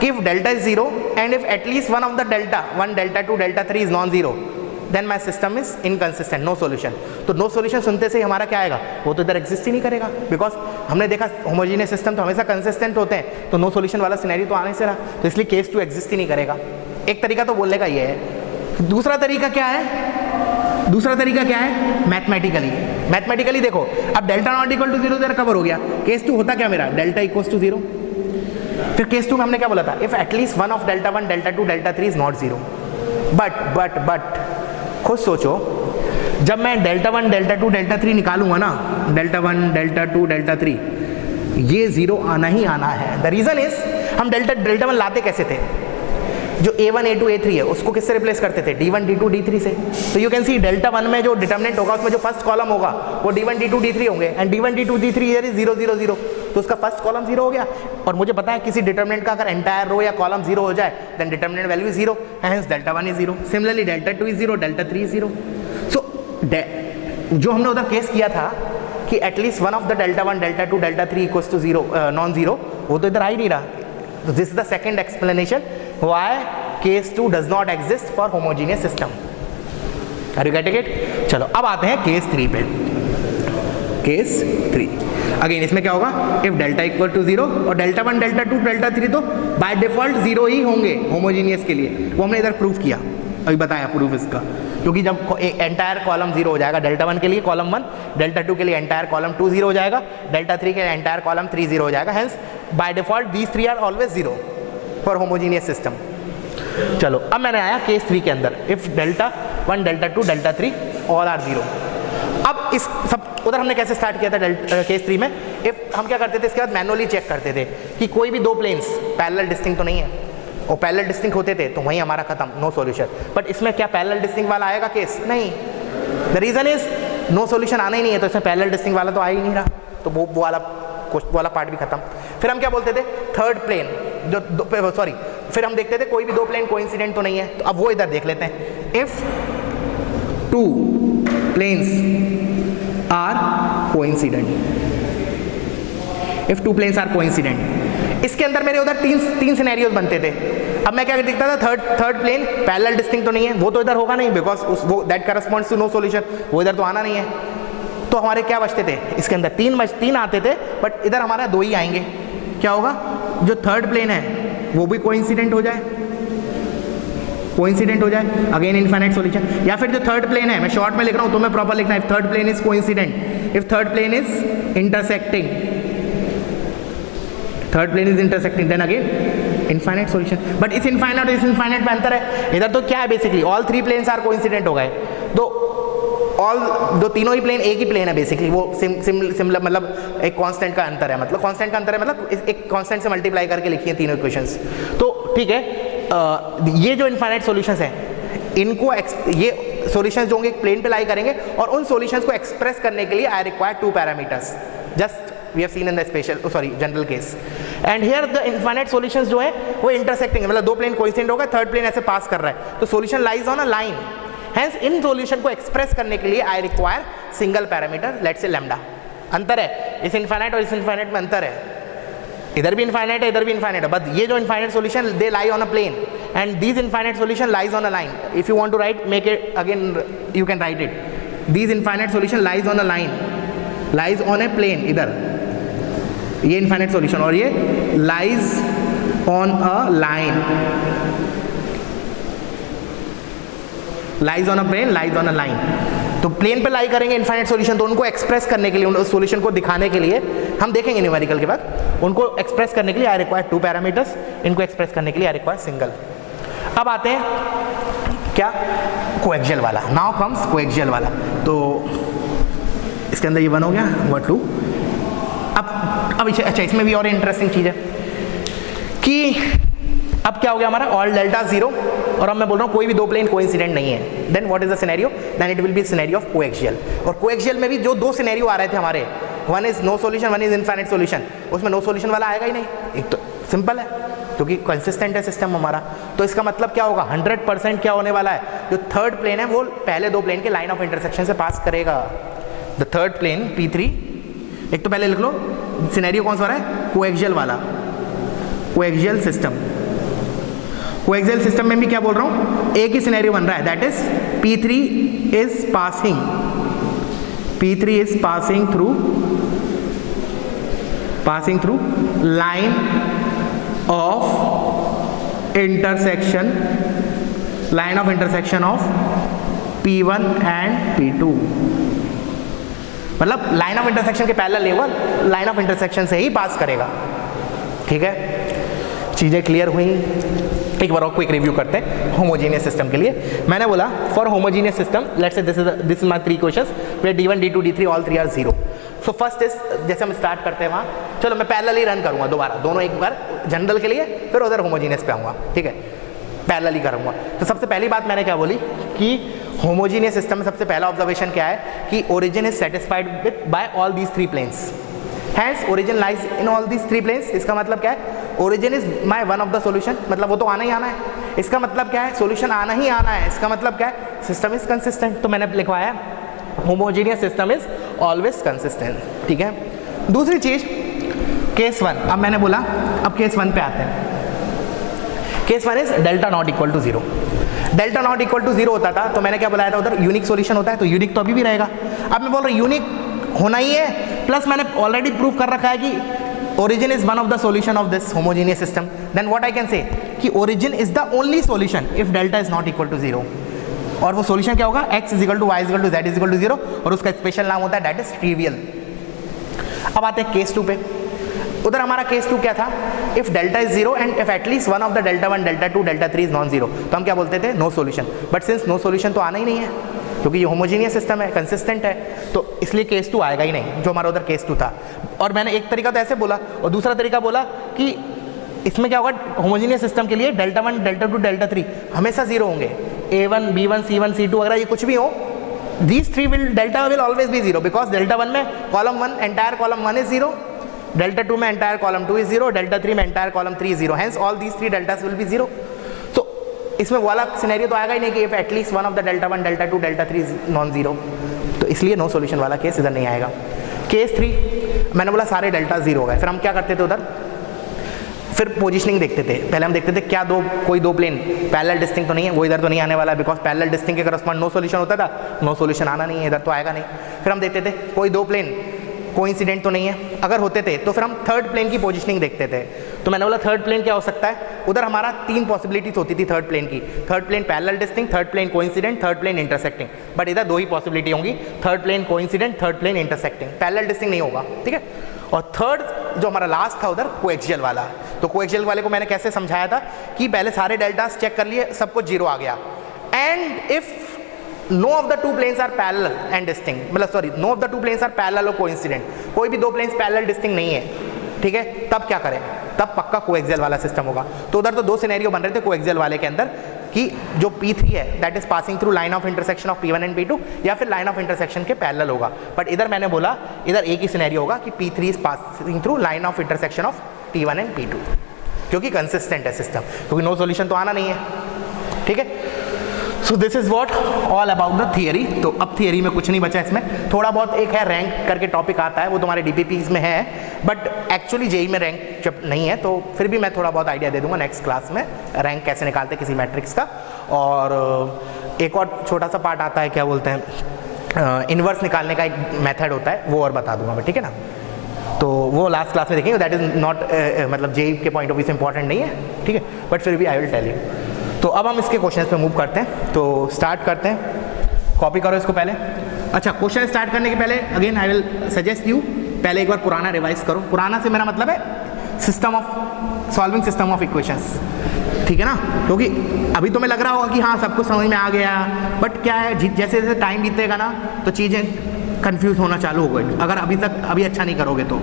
कि if delta is 0 and if at least one of the delta 1, delta 2, delta 3 is non-zero, then my system is inconsistent, no solution। तो no solution सुनते से ही हमारा क्या आएगा, वो तो इधर एग्जिस्ट ही नहीं करेगा, बिकॉज हमने देखा होमोजीनियस सिस्टम तो हमेशा कंसिस्टेंट होते हैं, तो नो सॉल्यूशन वाला सिनेरियो तो आने से रहा, तो इसलिए केस 2 एग्जिस्ट ही नहीं करेगा। एक तरीका तो बोलने का ये है। दूसरा तरीका क्या है? दूसरा तरीका क्या है? मैथमेटिकली देखो, अब डेल्टा नॉट इक्वल टू 0 इधर कवर हो गया, केस 2 होता क्या मेरा, डेल्टा इक्वल्स टू 0। फिर केस 2 में हमने क्या बोला था, if at least one of delta 1, delta 2, delta 3 is not 0। But खुद सोचो, जब मैं डेल्टा 1, डेल्टा 2, डेल्टा 3 निकालूंगा ना, डेल्टा 1, डेल्टा 2, डेल्टा 3, ये 0 आना ही आना है। द रीजन इज हम डेल्टा 1 लाते कैसे थे, जो A1, A2, A3 है उसको किससे रिप्लेस करते थे, D1, D2, D3 से। तो यू कैन सी डेल्टा 1 में जो डिटर्मिनेंट होगा उसमें जो फर्स्ट कॉलम होगा वो D1, D2, D3 होंगे, एंड D1, D2, D3 इधर इज 0, 0, 0, तो उसका फर्स्ट कॉलम 0 हो गया। और मुझे पता है किसी डिटर्मिनेंट का अगर एंटायर रो या कॉलम 0 हो जाए then determinant value 0, hence delta 1 is 0। Similarly delta 2 is 0, delta 3 is 0। So जो हमने उधर केस किया था कि at least one of the delta 1, delta 2, delta 3 equals to 0, non 0, वो तो इधर आ ही नहीं रहा। तो this is the second explanation why case 2 does not exist for homogeneous system. Are you getting it? चलो अब आते हैं केस 3 पे। केस 3 अगेन इसमें क्या होगा, इफ डेल्टा इक्वल टू 0 और डेल्टा 1, डेल्टा 2, डेल्टा 3 तो बाय डिफॉल्ट 0 ही होंगे होमोजीनियस के लिए, वो हमने इधर प्रूफ किया, अभी बताया प्रूफ इसका। क्योंकि जब एंटायर कॉलम 0 हो जाएगा, डेल्टा 1 के लिए कॉलम 1, डेल्टा 2 के लिए एंटायर कॉलम 2 0 हो जाएगा, डेल्टा 3 के लिए एंटायर कॉलम 3 0 हो जाएगा, hence by default these 3 are always 0 for homogeneous system. चलो अब मैंने आया केस 3 के अंदर, if delta 1, delta 2, delta 3 all are 0। अब इस सब उधर हमने कैसे स्टार्ट किया था केस 3 में, इफ हम क्या करते थे, इसके बाद मैनुअली चेक करते थे कि कोई भी दो प्लेन्स पैरेलल डिस्टिंक्ट तो नहीं है, और पैरेलल डिस्टिंक्ट होते थे तो वहीं हमारा खत्म, नो सॉल्यूशन। बट इसमें क्या पैरेलल डिस्टिंक्ट वाला आएगा केस? नहीं। The reason is no solution आना ही नहीं है, तो इसमें पैरेलल डिस्टिंक्ट वाला तो आ ही नहीं रहा, तो वो वाला पार्ट भी खत्म। फिर हम क्या बोलते थे, थर्ड प्लेन जो सॉरी फिर हम देखते थे कोई भी दो प्लेन कोइंसिडेंट तो नहीं है, तो अब वो इधर देख लेते हैं। If two planes are coincident, if two planes are coincident, इसके अंदर मेरे उधर तीन सिनेरियोज बनते थे। अब मैं क्या दिखता था, थर्ड प्लेन पैरेलल डिस्टिंक्ट तो नहीं है, वो तो इधर होगा नहीं, बिकॉज वो that corresponds to no solution, वो इधर तो आना नहीं है। तो हमारे क्या बचते थे, इसके अंदर तीन आते थे, बट इधर हमारा दो ही आएंगे। क्या होगा, जो थर्ड प्लेन है वो भी कोइंसिडेंट हो जाए, अगेन इनफाइनाइट सॉल्यूशन। या फिर जो थर्ड प्लेन है, मैं शॉर्ट में लिख रहा हूं तो मैं प्रॉपर लिखना है, if third plane is coincident, if third plane is intersecting, then again infinite solution, but इस इनफाइनाइट और इस इनफाइनाइट में अंतर है। इधर तो क्या है basically all three planes are coincident हो गए, तो ऑल दो तीनों ही प्लेन एक ही प्लेन है बेसिकली, वो सिमिलर मतलब एक कांस्टेंट का अंतर है, मतलब कांस्टेंट का अंतर है मतलब एक कांस्टेंट से मल्टीप्लाई करके लिखी है तीनों इक्वेशंस। तो ठीक है, ये जो इनफाइनाइट सॉल्यूशंस हैं इनको ये सॉल्यूशंस जो होंगे एक प्लेन पे लाई करेंगे, और उन सॉल्यूशंस को एक्सप्रेस करने के लिए I require two parameters, just we have seen in the special sorry general case. And here the infinite solutions जो है वो इंटरसेक्टिंग है, मतलब दो प्लेन कोइंसिडेंट हो गए, थर्ड प्लेन ऐसे पास कर रहा है, तो solution lies on a line. Hence in solution को एक्सप्रेस करने के लिए I require single parameter, let's say lambda. अंतर है इस इनफाइनाइट और इस इनफाइनाइट में अंतर है, इधर भी इनफाइनाइट है इधर भी इनफाइनाइट है, बट ये जो infinite solution they lie on a plane and this infinite solution lies on a line. If you want to write make it again you can write it, this infinite solution lies on a line, lies on a plane, इधर ये इनफाइनाइट सॉल्यूशन और ये lies on a line, lies on a plane, lies on a line. तो प्लेन पे लाई करेंगे इनफाइनाइट सॉल्यूशन, तो उनको एक्सप्रेस करने के लिए, उन सॉल्यूशन को दिखाने के लिए, हम देखेंगे न्यूमेरिकल के बाद, उनको एक्सप्रेस करने के लिए आई रिक्वायर टू पैरामीटर्स, इनको एक्सप्रेस करने के लिए आई रिक्वायर सिंगल। अब आते हैं क्या, कोएक्सियल वाला। नाउ कम्स कोएक्सियल वाला। तो इसके अंदर ये 1 हो गया, वो 2। अब अच्छा इसमें भी और इंटरेस्टिंग चीज़ है कि अब क्या हो गया हमारा ऑल डेल्टा 0, और अब मैं बोल रहा हूँ कोई भी दो प्लेन कोइंसिडेंट नहीं है, then what is the scenario, then it will be scenario of coaxial. और कोएक्सियल में भी जो दो सिनेरियो आ रहे थे हमारे, one is no solution, one is infinite solution, उसमें नो सॉल्यूशन वाला आएगा ही नहीं, एक तो सिंपल है क्योंकि कंसिस्टेंट है सिस्टम हमारा। तो इसका मतलब क्या होगा, 100% क्या होने वाला है, जो थर्ड प्लेन है वो पहले दो प्लेन के लाइन ऑफ इंटरसेक्शन से पास करेगा। द थर्ड प्लेन P3, एक तो पहले लिख लो सिनेरियो कौन सा रहा है, कोएक्सियल वाला, कोएक्सियल सिस्टम। कोएक्सियल सिस्टम में भी क्या बोल रहा हूं, एक ही सिनेरियो बन रहा है, that is P3 is passing through line of intersection of P1 and P2, मतलब लाइन ऑफ इंटरसेक्शन के parallel level line of intersection से ही पास करेगा। ठीक है, चीजें क्लियर हुई। एक बार और क्विक रिव्यू करते हैं होमोजेनियस सिस्टम के लिए। मैंने बोला for homogeneous system let's say this is my 3 questions where D1 D2 D3 all 3 are 0। So first is, जैसे हम स्टार्ट करते हैं वहाँ, चलो मैं पैरेलल ही रन करूँगा दोबारा, दोनों एक बार जनरल के लिए, फिर उधर होमोजेनियस पे आऊँगा। ठीक है, पैरेलल ही करूँगा। तो सबसे पहली बात मैंने क्या बोली कि होमोजेनियस सिस्टम में सबसे पहला ऑब्जर्वेशन क्या है कि origin is satisfied with by all these 3 planes, hence origin lies in all these 3 planes. इसका मतलब क्या है, origin is my one of the solution, मतलब वो तो आना ही आना है। इसका मतलब क्या है, सॉल्यूशन आना ही आना है। इसका मतलब क्या है, सिस्टम इज कंसिस्टेंट। तो मैंने लिखवाया homogeneous system is always consistent. ठीक है, दूसरी चीज केस 1। अब मैंने बोला, अब केस 1 पे आते हैं। Case 1 is delta not equal to 0। Delta not equal to 0 होता था तो मैंने क्या बताया था, उधर यूनिक सॉल्यूशन होता है, तो यूनिक तो अभी भी रहेगा। अब मैं बोल रहा हूँ यूनिक होना ही है, प्लस मैंने ऑलरेडी प्रूव कर रखा है कि origin is one of the solution of this homogeneous system, then what I can say कि origin is the only solution if delta is not equal to 0। और वो solution क्या होगा, x is equal to y is equal to z is equal to 0, और उसका स्पेशल नाम होता है that is trivial। अब आते हैं केस 2 पे। उधर हमारा केस 2 क्या था, if delta is 0 and if at least one of the delta 1 delta 2 delta 3 is non zero, तो हम क्या बोलते थे, no solution। but since no solution तो आना ही नहीं है क्योंकि ये होमोजेनियस सिस्टम है, कंसिस्टेंट है, तो इसलिए केस 2 आएगा ही नहीं, जो हमारा उधर केस 2 था। और मैंने एक तरीका तो ऐसे बोला और दूसरा तरीका बोला कि इसमें क्या होगा, होमोजेनियस सिस्टम के लिए डेल्टा 1 डेल्टा 2 डेल्टा 3 हमेशा 0 होंगे। A1 B1 C1 C2 अगर ये कुछ भी हो, these 3 will delta will always be 0 because delta 1 में column 1 entire column 1 is 0, delta 2 में एंटायर कॉलम 2 is 0, डेल्टा 3 में entire column 3 is 0, hence all these 3 deltas will be 0। तो इसमें वाला सिनेरियो तो आएगा ही नहीं कि if at least one of the delta 1 delta 2 delta 3 is non zero, तो इसलिए नो सॉल्यूशन वाला केस इधर नहीं आएगा। केस 3 मैंने बोला सारे डेल्टा 0 हो गए, फिर हम क्या करते थे उधर, फिर पोजीशनिंग देखते थे। पहले हम देखते थे क्या कोई दो प्लेन पैरेलल डिस्टिंक्ट तो नहीं है, वो इधर तो नहीं आने वाला है बिकॉज पैरेलल डिस्टिंक्ट के करस्पॉन्ड नो सॉल्यूशन होता था, नो सॉल्यूशन आना नहीं है, इधर तो आएगा नहीं। फिर हम देखते थे कोई दो प्लेन कोइंसिडेंट तो नहीं है, अगर होते थे तो फिर हम थर्ड प्लेन की पोजीशनिंग देखते थे। तो मैंने बोला थर्ड प्लेन क्या हो सकता है, उधर हमारा 3 पॉसिबिलिटीज होती थी थर्ड प्लेन की, third plane parallel distinct, third plane coincident, third plane intersecting. But इधर 2 ही पॉसिबिलिटी होंगी, third plane coincident, third plane intersecting, parallel distinct नहीं होगा, ठीक है। और थर्ड जो हमारा लास्ट था उधर कोएक्सियल वाला, तो कोएक्सियल वाले को मैंने कैसे समझाया था कि पहले सारे डेल्टास चेक कर लिए, सब कुछ 0 आ गया, and if no of the 2 planes are parallel and distinct, मतलब sorry no of the 2 planes are parallel और कोइंसिडेंट, कोई भी 2 प्लेन्स पैरेलल डिस्टिंक्ट नहीं है, ठीक है, तब क्या करें, तब पक्का कोएक्सियल वाला सिस्टम होगा। तो उधर तो 2 सिनेरियो बन रहे थे कोएक्सियल वाले के अंदर कि जो P3 है that is passing through line of intersection of P1 and P2 या फिर लाइन ऑफ इंटरसेक्शन के पैरेलल होगा। बट इधर मैंने बोला इधर एक ही सिनेरियो होगा कि P3 is passing through line of intersection of P1 and P2, क्योंकि कंसिस्टेंट है सिस्टम, क्योंकि नो सॉल्यूशन तो आना नहीं है, ठीक है। सो this is what all about the theory. तो अब थियरी में कुछ नहीं बचा इसमें, थोड़ा बहुत एक है रैंक करके टॉपिक आता है, वो तुम्हारे डीपीपीज में है, बट एक्चुअली जेई में रैंक जब नहीं है तो फिर भी मैं थोड़ा बहुत आइडिया दे दूंगा नेक्स्ट क्लास में रैंक कैसे निकालते हैं किसी मैट्रिक्स का। और एक और छोटा सा पार्ट आता है, क्या बोलते हैं, इन्वर्स निकालने का एक मेथड होता है, वो और बता दूंगा मैं, ठीक है ना। तो वो लास्ट क्लास में देखेंगे, दैट इज नॉट मतलब जेई के पॉइंट ऑफ व्यू से इंपॉर्टेंट नहीं है, ठीक है, बट फिर भी आई विल टेल यू। तो अब हम इसके क्वेश्चंस पे मूव करते हैं, तो स्टार्ट करते हैं, कॉपी करो इसको पहले। अच्छा, क्वेश्चन स्टार्ट करने के पहले again I will suggest you पहले एक बार पुराना रिवाइज करो। पुराना से मेरा मतलब है system of solving system of equations, ठीक है ना, क्योंकि अभी तुम्हें लग रहा होगा कि हाँ सब कुछ समझ में आ गया, बट क्या है जैसे जैसे टाइम बीतेगा ना तो चीज़ें कंफ्यूज होना चालू हो गई, अगर अभी अच्छा नहीं करोगे तो।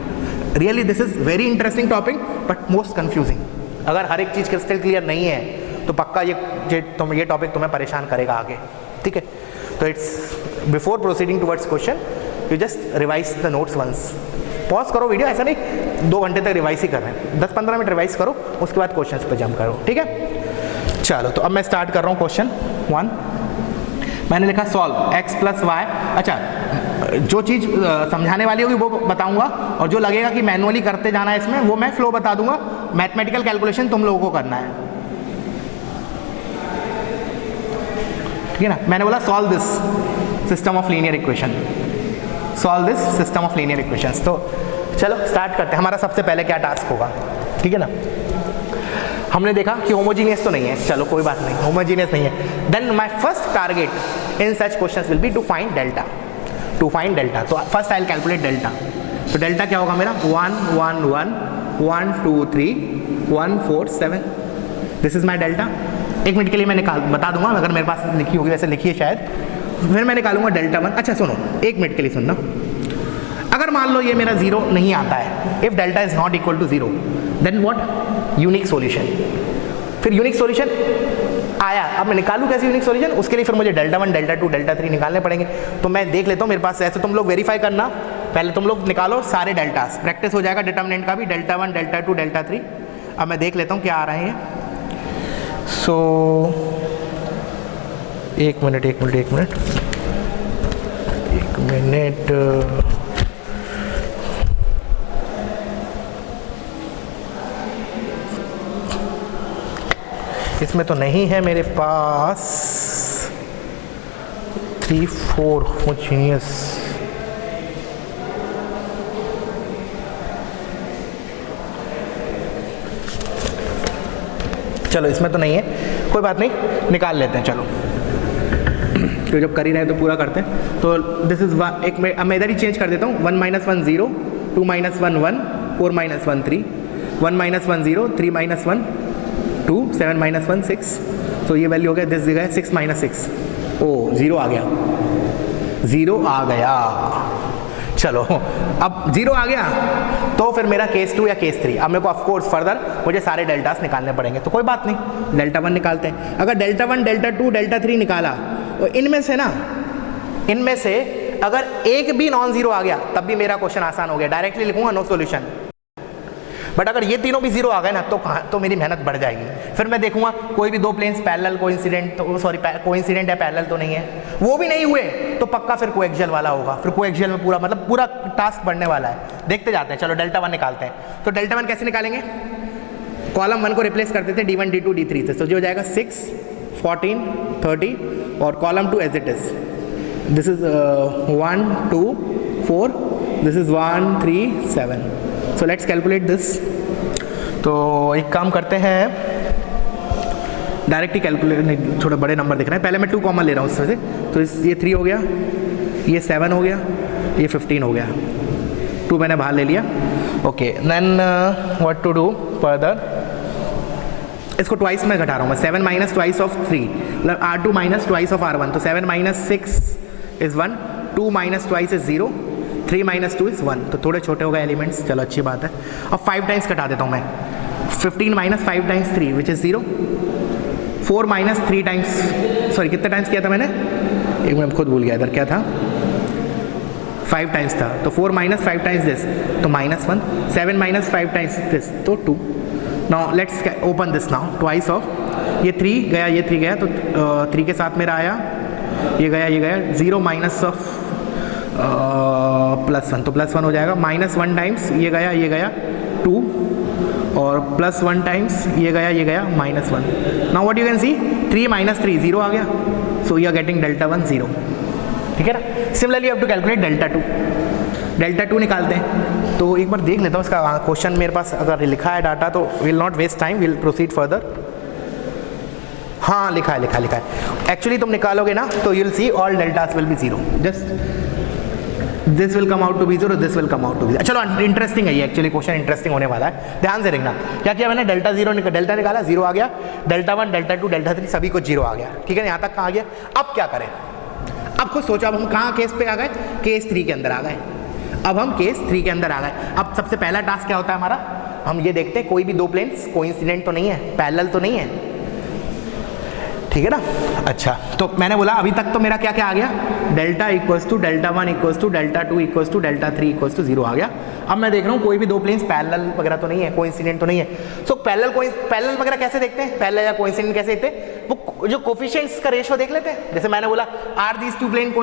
Really this is very interesting topic but most confusing. अगर हर एक चीज़ क्रिस्टल क्लियर नहीं है तो पक्का ये टॉपिक तुम्हें परेशान करेगा आगे, ठीक है। तो it's before proceeding towards question you just revise the notes once, pause करो वीडियो, ऐसा नहीं 2 घंटे तक रिवाइज ही कर रहे हैं, 10-15 मिनट रिवाइज करो, उसके बाद क्वेश्चंस पे जंप करो, ठीक है। चलो, तो अब मैं स्टार्ट कर रहा हूँ क्वेश्चन 1। मैंने लिखा सॉल्व x प्लस वाई। अच्छा, जो चीज़ समझाने वाली होगी वो बताऊंगा, और जो लगेगा कि मैनुअली करते जाना है इसमें वो मैं फ्लो बता दूंगा, मैथमेटिकल कैलकुलेशन तुम लोगों को करना है, ठीक है ना। मैंने बोला solve this system of linear equation, solve this system of linear equations. तो चलो स्टार्ट करते हैं। हमारा सबसे पहले क्या टास्क होगा, ठीक है ना। हमने देखा कि होमोजीनियस तो नहीं है, चलो कोई बात नहीं, होमोजीनियस नहीं है। Then my first target in such questions will be to find delta, to find delta. तो first I will calculate delta. तो डेल्टा क्या होगा मेरा 1 1 1 1 2 3 1 4 7, this is my delta. 1 minute के लिए मैं बता दूंगा, अगर मेरे पास लिखी होगी, वैसे लिखी है शायद, फिर मैं निकालूंगा डेल्टा 1। अच्छा सुनो, 1 मिनट के लिए सुनना, अगर मान लो ये मेरा 0 नहीं आता है, if delta is not equal to 0 then what, unique solution. फिर यूनिक सॉल्यूशन आया, अब मैं निकालूं कैसे यूनिक सॉल्यूशन, उसके लिए फिर मुझे डेल्टा 1 डेल्टा 2 डेल्टा 3 निकालने पड़ेंगे। तो मैं देख लेता हूँ मेरे पास, ऐसे तुम लोग वेरीफाई करना, पहले तुम लोग निकालो सारे डेल्टास, प्रैक्टिस हो जाएगा डिटर्मिनेंट का भी, डेल्टा 1 डेल्टा 2 डेल्टा 3। अब मैं देख लेता हूँ क्या आ रहे हैं। सो एक मिनट इसमें तो नहीं है मेरे पास 3 4 होमोजीनियस। चलो इसमें तो नहीं है, कोई बात नहीं, निकाल लेते हैं। चलो तो जब कर ही रहे हैं तो पूरा करते हैं। तो दिस इज एक मैं इधर ही चेंज कर देता हूँ, 1 - 1 0 2 - 1 1 4 - 1 3 1 - 1 0 3 - 1 2 7 - 1 6। तो ये वैल्यू हो गया, दिस जगह है 6 - 6, ओ 0 आ गया, 0 आ गया। चलो अब 0 आ गया तो फिर मेरा केस 2 या केस 3, अब मेरे को ऑफकोर्स फर्दर मुझे सारे डेल्टास निकालने पड़ेंगे। तो कोई बात नहीं, डेल्टा 1 निकालते हैं। अगर डेल्टा 1 डेल्टा 2 डेल्टा 3 निकाला तो इनमें से अगर एक भी नॉन जीरो आ गया तब भी मेरा क्वेश्चन आसान हो गया, डायरेक्टली लिखूंगा नो सॉल्यूशन। बट अगर ये तीनों भी जीरो आ गए ना तो मेरी मेहनत बढ़ जाएगी। फिर मैं देखूंगा कोई भी 2 प्लेन्स पैरेलल कोइंसिडेंट, तो सॉरी कोइंसिडेंट है, पैरेलल तो नहीं है, वो भी नहीं हुए तो पक्का फिर कोएक्सियल वाला होगा। फिर कोएक्सियल में पूरा टास्क बढ़ने वाला है। देखते जाते हैं। चलो डेल्टा 1 निकालते हैं। तो डेल्टा 1 कैसे निकालेंगे, कॉलम 1 को रिप्लेस कर देते हैं D1 D2 D3 से। तो जो हो जाएगा 6 14 30 और column 2 as it is, this is 1 2 4 this is 1 3 7. So let's calculate this. तो एक काम करते हैं, डायरेक्ट ही कैलकुलेट, नहीं थोड़े बड़े नंबर दिख रहे हैं, पहले मैं 2 कॉमन ले रहा हूँ उसमें से. तो ये 3 हो गया, ये 7 हो गया, ये 15 हो गया. 2 मैंने बाहर ले लिया. Okay, then what to do further, इसको ट्वाइस में घटा रहा हूँ मैं. 7 माइनस ट्वाइस ऑफ 3 मतलब R2 minus twice of R1. तो 7 minus 6 is 1, 2 minus twice is 0, 3 minus 2 is 1. तो थोड़े छोटे हो गए एलिमेंट्स, चलो अच्छी बात है. अब 5 टाइम्स कटा देता हूँ मैं. 15 minus 5 times 3 which is 0. 4 minus 3 times, sorry कितने टाइम्स किया था मैंने, एक मिनट खुद भूल गया इधर क्या था, 5 टाइम्स था. तो 4 माइनस 5 टाइम्स दिस, तो -1. 7 माइनस 5 टाइम्स दिस, तो 2. Now let's open this now. Twice of ये 3 गया, ये 3 गया, तो 3 के साथ मेरा आया, ये गया, ये गया. 0 माइनस ऑफ +1, तो +1 हो जाएगा. -1 टाइम्स ये गया 2, और +1 टाइम्स ये गया, -1. Now what you can see, 3 minus 3 0 आ गया. So you are getting Δ1 0. ठीक है ना. Similarly you have to calculate Δ2. Δ2 निकालते हैं. तो एक बार देख लेता हूँ इसका क्वेश्चन मेरे पास अगर लिखा है डाटा, तो will not waste time, will proceed further. हाँ लिखा है. एक्चुअली तुम निकालोगे ना तो you will see all deltas will be 0. Just this will come out to be 0, this will come out to be. चलो इंटरेस्टिंग है ये, एक्चुअली क्वेश्चन इंटरेस्टिंग होने वाला है. ध्यान से देखना. क्या किया मैंने, Δ0 डेल्टा निकाला, 0 आ गया. Δ1 Δ2 Δ3 सभी को 0 आ गया. ठीक है, यहाँ तक कहाँ आ गया. अब क्या करें, अब खुद सोचा, अब हम कहाँ केस पे आ गए, केस 3 के अंदर आ गए. अब हम केस 3 के अंदर आ गए. अब सबसे पहला टास्क क्या होता है हमारा, हम ये देखते हैं कोई भी 2 प्लेन्स कोइंसिडेंट तो नहीं है, पैरेलल तो नहीं है. ठीक है ना. अच्छा, तो मैंने बोला अभी तक तो मेरा क्या क्या आ गया, delta equals to Δ1 equals to Δ2 equals to Δ3 equals to 0 आ गया. अब मैं देख रहा हूँ कोई भी 2 प्लेन्स पैरेलल वगैरह तो नहीं है, कोइंसिडेंट तो नहीं है. सो पैरेलल वगैरह कैसे देखते हैं, पैरेलल या कोइंसिडेंट कैसे देखते हैं, वो जो कोफिशिएंट्स का रेशियो देख लेते हैं. जैसे मैंने बोला आर दीज 2 प्लेन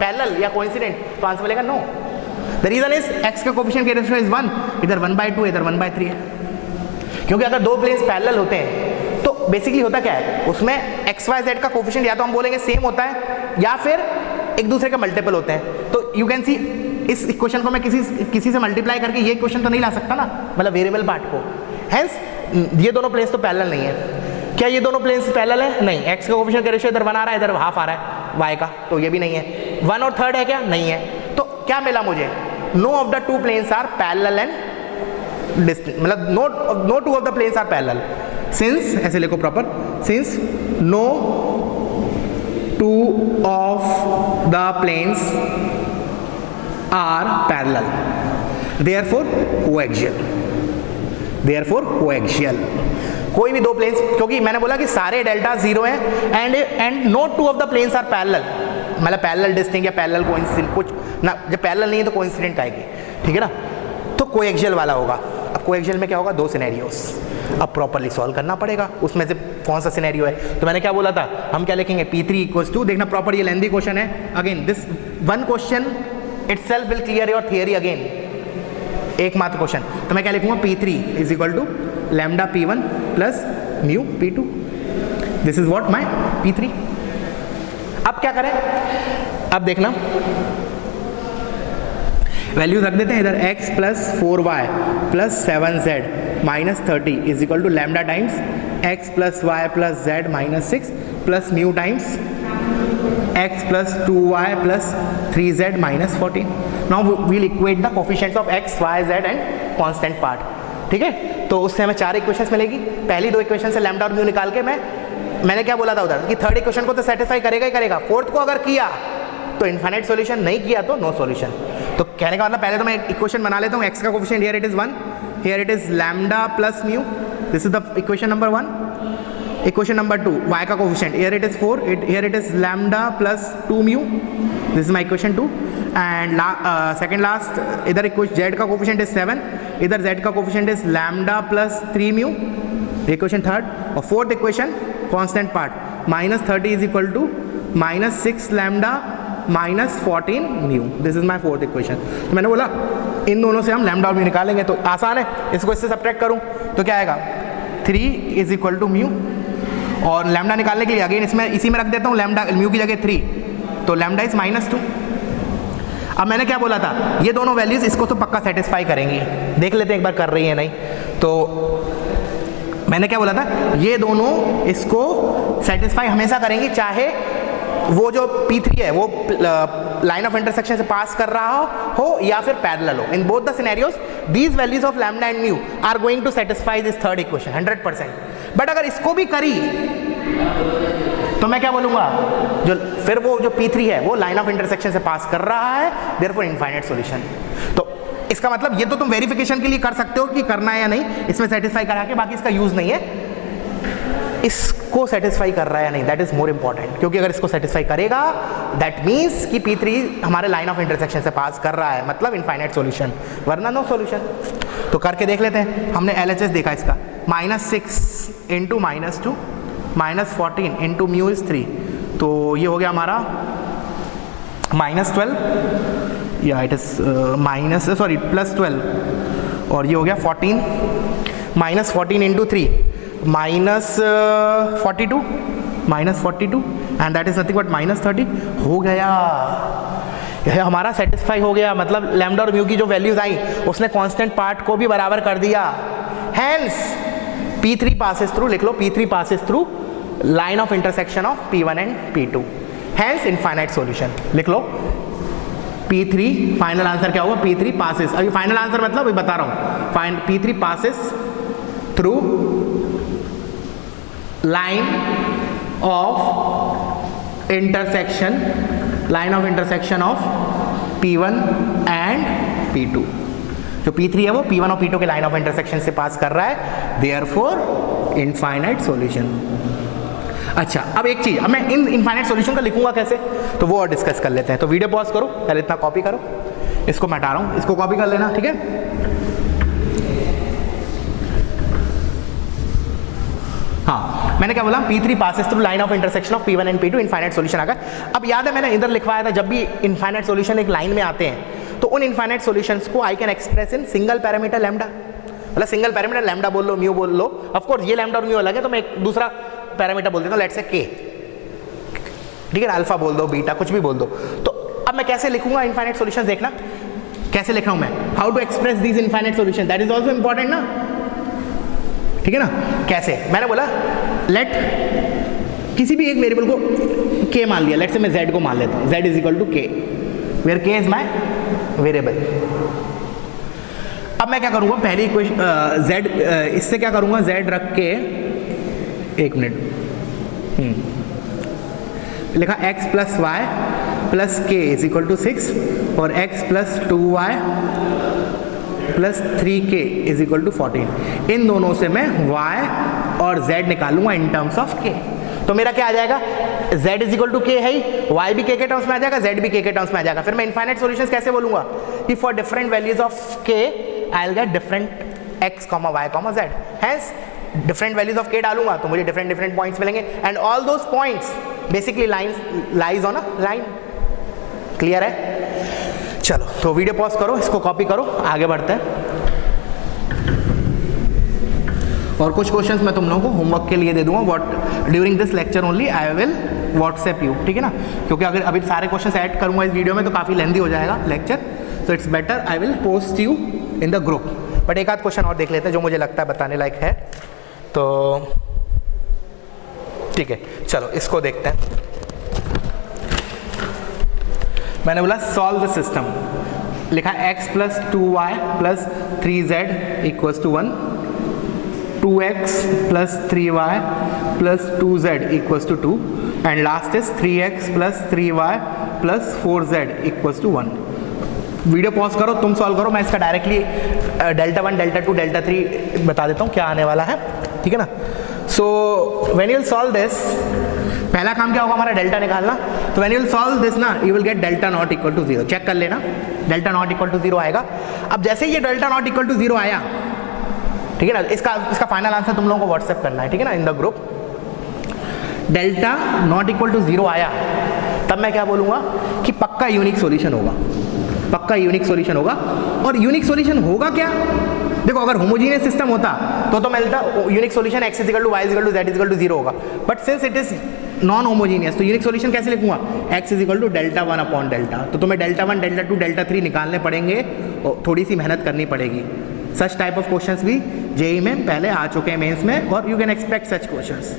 पैरेलल या कोइंसिडेंट, तो आंसर मिलेगा no. The reason is x का कोफिशिएंट का रेशियो इज 1, इधर 1/2 इधर 1/3 है. क्योंकि अगर 2 प्लेन्स पैरेलल होते हैं तो बेसिकली होता क्या है, उसमें एक्स वाई जेड का कोफिशिएंट या तो हम बोलेंगे सेम होता है या फिर एक दूसरे के मल्टीपल होते हैं. तो यू कैन सी इस इक्वेशन को मैं किसी से मल्टीप्लाई करके ये इक्वेशन तो नहीं ला सकता ना, मतलब वेरिएबल पार्ट को. हेंस ये दोनों प्लेन्स तो पैरेलल नहीं है. क्या ये दोनों प्लेन्स पैरेलल है, नहीं. एक्स का कोफिशिएंट का रेशियो इधर 1 आ रहा है, इधर हाफ आ रहा है वाई का, तो ये भी नहीं है. 1 और 3 है क्या, नहीं है. तो क्या मिला मुझे, no of the 2 planes are parallel and distant, मतलब no 2 of the planes are parallel. Since, ऐसे लिखो proper, since no 2 of the planes are parallel, therefore coaxial. कोई भी 2 प्लेन्स, क्योंकि मैंने बोला कि सारे डेल्टा 0 हैं and no 2 of the planes are parallel, मतलब पैरेलल डिस्टिंक्ट या पैरेलल कोइंसिडेंट कुछ ना. जब पैरेलल नहीं है तो कोइंसिडेंट आएगी. ठीक है ना. तो कोएक्सियल वाला होगा. अब कोएक्सियल में क्या होगा, 2 सिनेरियोस अब प्रॉपरली सॉल्व करना पड़ेगा. उसमें से कौन सा सिनेरियो है, तो मैंने क्या बोला था, हम क्या लिखेंगे, P3 इक्वल्स टू, देखना प्रॉपर, ये लेंथी क्वेश्चन है. Again this one question itself will clear your theory. Again एकमात्र क्वेश्चन. तो मैं क्या लिखूंगा, P3 is equal to lambda P1 plus mu P2. This is what my P3. अब क्या करें, अब देखना वैल्यूज रख देते हैं इधर. x plus 4y plus 7z minus 30 is equal to lambda times x plus y plus z minus 6 plus mu times x plus 2y plus 3z minus 14. Now we'll equate the coefficients of x, y, z and constant part. ठीक है. तो उससे हमें 4 इक्वेशंस मिलेगी. पहली 2 इक्वेशन से लैम्डा और म्यू निकाल के मैंने क्या बोला था उधर कि 3rd इक्वेशन को तो सेटिस्फाई करेगा ही करेगा, 4th को अगर किया तो इनफाइनाइट सॉल्यूशन, नहीं किया तो नो सॉल्यूशन. तो कहने का मतलब पहले तो मैं इक्वेशन बना लेता हूँ. x का coefficient here it is 1, here it is lambda plus mu, this is the equation number 1. Equation number 2, y का coefficient here it is 4, here it is lambda plus 2 mu, this is my equation 2. And second last इधर z का कोफिशिएंट इज 7, इधर z का coefficient is lambda plus 3 mu, equation 3rd. और 4th equation constant part minus 30 is equal to minus 6 lambda minus 14 mu. This is my 4th equation. तो मैंने बोला इन दोनों से हम लैम्डा और म्यू निकालेंगे, तो आसान है. इसको इससे सब्ट्रैक्ट करूं तो क्या आएगा, 3 इज इक्वल टू म्यू. और लैम्डा निकालने के लिए अगेन इसमें इसी में रख देता हूँ लैम्डा, म्यू की जगह 3, तो लैम्डा इज -2. अब मैंने क्या बोला था, ये दोनों वैल्यूज इसको तो पक्का सेटिस्फाई करेंगी, देख लेते हैं एक बार कर रही है नहीं। तो मैंने क्या बोला था, ये दोनों इसको सेटिस्फाई हमेशा करेंगी, चाहे वो जो P3 है वो लाइन ऑफ इंटरसेक्शन से पास कर रहा हो या फिर पैरेलल हो। In both the scenarios these values of lambda and mu are going to satisfy this third equation 100%। But अगर इसको भी करी तो मैं क्या बोलूंगा, जो फिर वो जो P3 है वो लाइन ऑफ इंटरसेक्शन से पास कर रहा है, देयरफॉर इनफाइनाइट सॉल्यूशन। तो इसका मतलब ये तो तुम वेरिफिकेशन के लिए कर सकते हो कि करना है या नहीं, इसमें सेटिस्फाई करा के, बाकी इसका यूज नहीं है। इसको सेटिस्फाई कर रहा है या नहीं, दैट इज मोर इंपॉर्टेंट, क्योंकि अगर इसको सेटिस्फाई करेगा दैट मीन्स कि P3 हमारे लाइन ऑफ इंटरसेक्शन से पास कर रहा है, मतलब इनफाइनाइट सॉल्यूशन, वरना नो सॉल्यूशन। तो करके देख लेते हैं। हमने LHS देखा इसका, -6 इंटू -2 -14 इंटू म्यू इज 3, तो ये हो गया हमारा -12 या इट इज +12, और ये हो गया 14 -14 into 3 -42 and that is nothing but -30 हो गया। यह हमारा सेटिस्फाई हो गया, मतलब लैम्डा और म्यू की जो वैल्यूज आई उसने कांस्टेंट पार्ट को भी बराबर कर दिया। हैंस P3 passes through, लिख लो P3 passes through line of intersection of P1 and P2, hence infinite solution। लिख लो P3 फाइनल आंसर क्या होगा, P3 passes, अभी फाइनल आंसर मतलब अभी बता रहा हूँ, P3 passes through line of intersection of P1 and P2। जो P3 है वो P1 और P2 के लाइन ऑफ इंटरसेक्शन से पास कर रहा है, देयरफॉर इनफाइनाइट सॉल्यूशन। अच्छा, अब एक चीज, अब मैं इन इनफाइनाइट सॉल्यूशन का लिखूंगा कैसे, तो वो और डिस्कस कर लेते हैं। तो वीडियो पॉज करो, पहले इतना कॉपी करो, इसको मैं हटा रहा हूं, इसको कॉपी कर लेना, ठीक है। हाँ, मैंने क्या बोला, P3 passes through line of intersection of P1 and P2, infinite solution आ गया। अब याद है मैंने इधर लिखवाया था, जब भी इनफाइनाइट सॉल्यूशन एक लाइन में आते हैं तो उन इनफाइनाइट सॉल्यूशंस को I can express in single parameter lambda, मतलब सिंगल पैरामीटर लैम्डा बोल लो, म्यू बोल लो। ऑफ कोर्स ये लैम्डा और म्यू अलग है, तो मैं एक दूसरा पैरामीटर बोल देता हूं, लेट्स से K, ठीक है, अल्फा बोल दो, बीटा, कुछ भी बोल दो। तो अब मैं कैसे लिखूंगा इनफाइनाइट सॉल्यूशंस, देखना कैसे लिख रहा हूं मैं, how to express these infinite solution, that is also important ना, ठीक है ना। कैसे, मैंने बोला लेट किसी भी एक वेरिएबल को K मान लिया, लेट से मैं Z को मान लेता हूं, Z is equal to K, where K is my variable. अब मैं क्या करूंगा, पहली इक्वेशन Z, इससे क्या करूंगा, Z रख के, एक मिनट, लिखा x plus y plus k is equal to 6 और x plus 2y plus 3k is equal to 14। इन दोनों से मैं y और z निकालूंगा इन टर्म्स ऑफ k। तो मेरा क्या आ जाएगा, z is equal to k है ही, y भी k के टर्म्स में आ जाएगा, z भी k के टर्म्स में आ जाएगा। फिर मैं इनफाइनाइट सॉल्यूशंस कैसे बोलूंगा कि for different values of k I will get different x, y, z। Hence different values of k डालूंगा तो मुझे डिफरेंट पॉइंट्स मिलेंगे, and all those points basically lies on a line. Clear है? चलो, तो वीडियो पॉज करो, इसको कॉपी करो, आगे बढ़ते हैं। और कुछ क्वेश्चंस मैं तुम लोगों को होमवर्क के लिए दे दूंगा, what during this lecture only I will WhatsApp you, ठीक है ना, क्योंकि अगर अभी सारे क्वेश्चंस ऐड करूंगा इस वीडियो में तो काफ़ी लेंदी हो जाएगा lecture, so it's better I will post you in the group. But एक आध क्वेश्चन और देख लेते हैं जो मुझे लगता है बताने लायक है, तो ठीक है, चलो इसको देखते हैं। मैंने बोला सॉल्व द सिस्टम, लिखा x plus 2y plus 3z equals to 1, 2x plus 3y plus 2z equals to 2, and last is 3x plus 3y plus 4z equals to 1। Video pause करो, तुम सॉल्व करो, मैं इसका डायरेक्टली डेल्टा 1, डेल्टा 2, डेल्टा 3 बता देता हूँ क्या आने वाला है, ठीक है ना। So when you will solve this, पहला काम क्या होगा हमारा, डेल्टा निकालना। तो when you will solve this ना, you will get delta not equal to 0, check कर लेना, डेल्टा नॉट इक्वल टू 0 आएगा। अब जैसे ही ये डेल्टा नॉट इक्वल टू 0 आया, ठीक है ना, इसका फाइनल आंसर तुम लोगों को व्हाट्सएप करना है, ठीक है ना, in the group. Delta not equal to 0 आया, तब मैं क्या बोलूँगा कि पक्का यूनिक सॉल्यूशन होगा, पक्का यूनिक सॉल्यूशन होगा। और यूनिक सॉल्यूशन होगा क्या, देखो अगर होमोजीनियस सिस्टम होता तो मिलता unique solution x is equal to y is equal to z is equal to 0 होगा, but since it is non homogeneous, तो यूनिक सॉल्यूशन कैसे लिखूंगा, x is equal to delta 1 upon delta. तो तुम्हें डेल्टा 1, डेल्टा 2, डेल्टा 3 निकालने पड़ेंगे और थोड़ी सी मेहनत करनी पड़ेगी। सच टाइप ऑफ क्वेश्चंस भी जेई में पहले आ चुके हैं मेंस में, और you can expect such questions.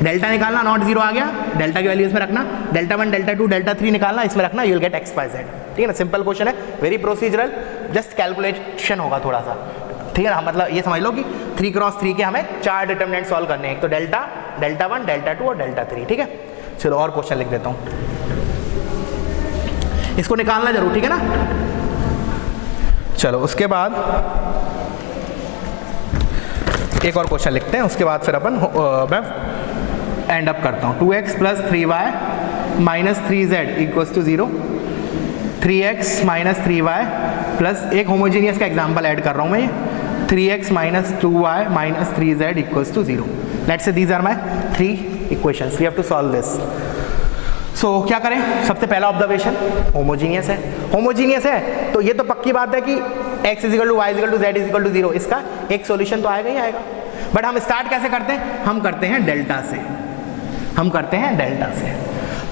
Delta निकालना, नॉट जीरो आ गया, डेल्टा की वैल्यू इसमें रखना, डेल्टा 1, डेल्टा 2, डेल्टा 3 निकालना, इसमें रखना, you will get x, y, z। ठीक है ना, सिंपल क्वेश्चन है, वेरी प्रोसीजरल, जस्ट कैलकुलेशन होगा थोड़ा सा। ठीक है ना, मतलब ये समझ लो कि 3 क्रॉस 3 के हमें 4 डिटरमिनेंट सॉल्व करने हैं, एक तो डेल्टा, डेल्टा 1, डेल्टा 2 और डेल्टा 3। ठीक है, चलो और क्वेश्चन लिख देता हूँ, इसको निकालना जरूर, ठीक है ना। चलो उसके बाद एक और क्वेश्चन लिखते हैं, उसके बाद फिर अपन मैं एंड अप करता हूँ। 2x plus 3y minus 3z equals to 0, 3x minus 3y plus, एक होमोजीनियस का एग्जाम्पल ऐड कर रहा हूँ मैं, 3x minus 2y minus 3z equals to 0। Let's say these are my 3 equations, we have to solve this. So क्या करें, सबसे पहला ऑब्जर्वेशन, होमोजीनियस है। होमोजीनियस है तो ये तो पक्की बात है कि x is equal to y is equal to z is equal to 0, इसका एक सॉल्यूशन तो आएगा ही आएगा। बट हम स्टार्ट कैसे करते हैं, हम करते हैं डेल्टा से, हम करते हैं डेल्टा से।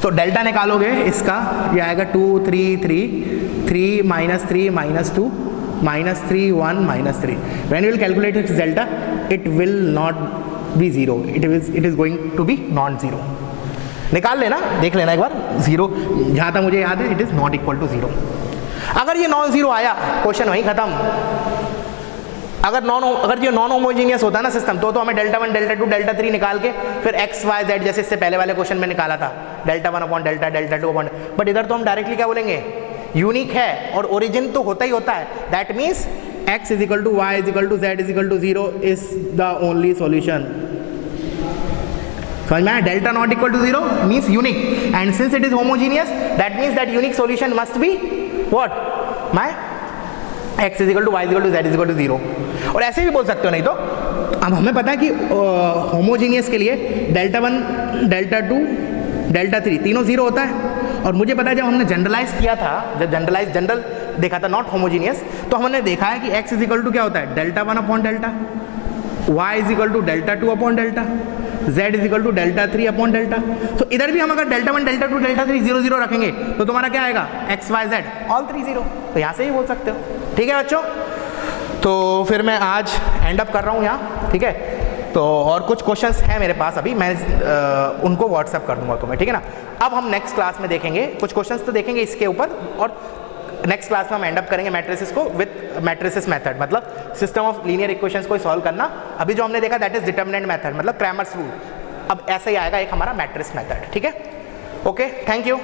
तो डेल्टा निकालोगे इसका, ये आएगा 2 3 3 3 minus 3 minus 2 minus 3 1 minus 3। When you will calculate its delta, it will not be 0, it is going to be not 0। निकाल लेना, देख लेना एक बार, 0 जहाँ तक मुझे याद है it is not equal to 0। अगर ये नॉन 0 आया, क्वेश्चन वहीं खत्म। अगर ये नॉन होमोजीनियस होता ना सिस्टम, तो हमें डेल्टा 1, डेल्टा 2, डेल्टा 3 निकाल के फिर x, y, z जैसे इससे पहले वाले क्वेश्चन में निकाला था, delta 1 upon delta, delta 2 upon, but इधर तो हम डायरेक्टली क्या बोलेंगे, यूनिक है और ओरिजिन तो होता ही होता है। That means x is equal to y is equal to z is equal to 0 is the only solution. समझ में आया, delta not equal to 0 means unique, and since it is homogeneous that means that unique solution must be what, my x is equal to y is equal to z is equal to 0। और ऐसे भी बोल सकते हो, नहीं तो अब हमें पता है कि होमोजीनियस के लिए डेल्टा 1, डेल्टा 2, डेल्टा 3 तीनों 0 होता है। और मुझे पता है जब हमने जनरलाइज किया था, जब जनरल देखा था नॉट होमोजीनियस, तो हमने देखा है कि x इज इक्वल टू क्या होता है, delta 1 upon delta, y is equal to delta 2 upon delta, z is equal to delta 3 upon delta. तो इधर भी हम अगर डेल्टा 1, डेल्टा 2, डेल्टा 3 0 0 रखेंगे तो तुम्हारा क्या आएगा, x, y, z ऑल 3 0। तो यहाँ से ही बोल सकते हो। ठीक है बच्चों, तो फिर मैं आज एंड अप कर रहा हूँ यहाँ। ठीक है, तो और कुछ क्वेश्चंस हैं मेरे पास अभी, मैं उनको व्हाट्सअप कर दूंगा तुम्हें। ठीक है ना, अब हम नेक्स्ट क्लास में देखेंगे कुछ क्वेश्चंस तो देखेंगे इसके ऊपर, और नेक्स्ट क्लास में हम एंड अप करेंगे मैट्रिसेस को विथ मैट्रिसेस मेथड, मतलब सिस्टम ऑफ लीनियर इक्वेशंस को सॉल्व करना। अभी जो हमने देखा दैट इज डिटरमिनेंट मेथड, मतलब क्रैमर्स रूल। अब ऐसा ही आएगा एक हमारा मैट्रिक्स मेथड। ठीक है, ओके, थैंक यू।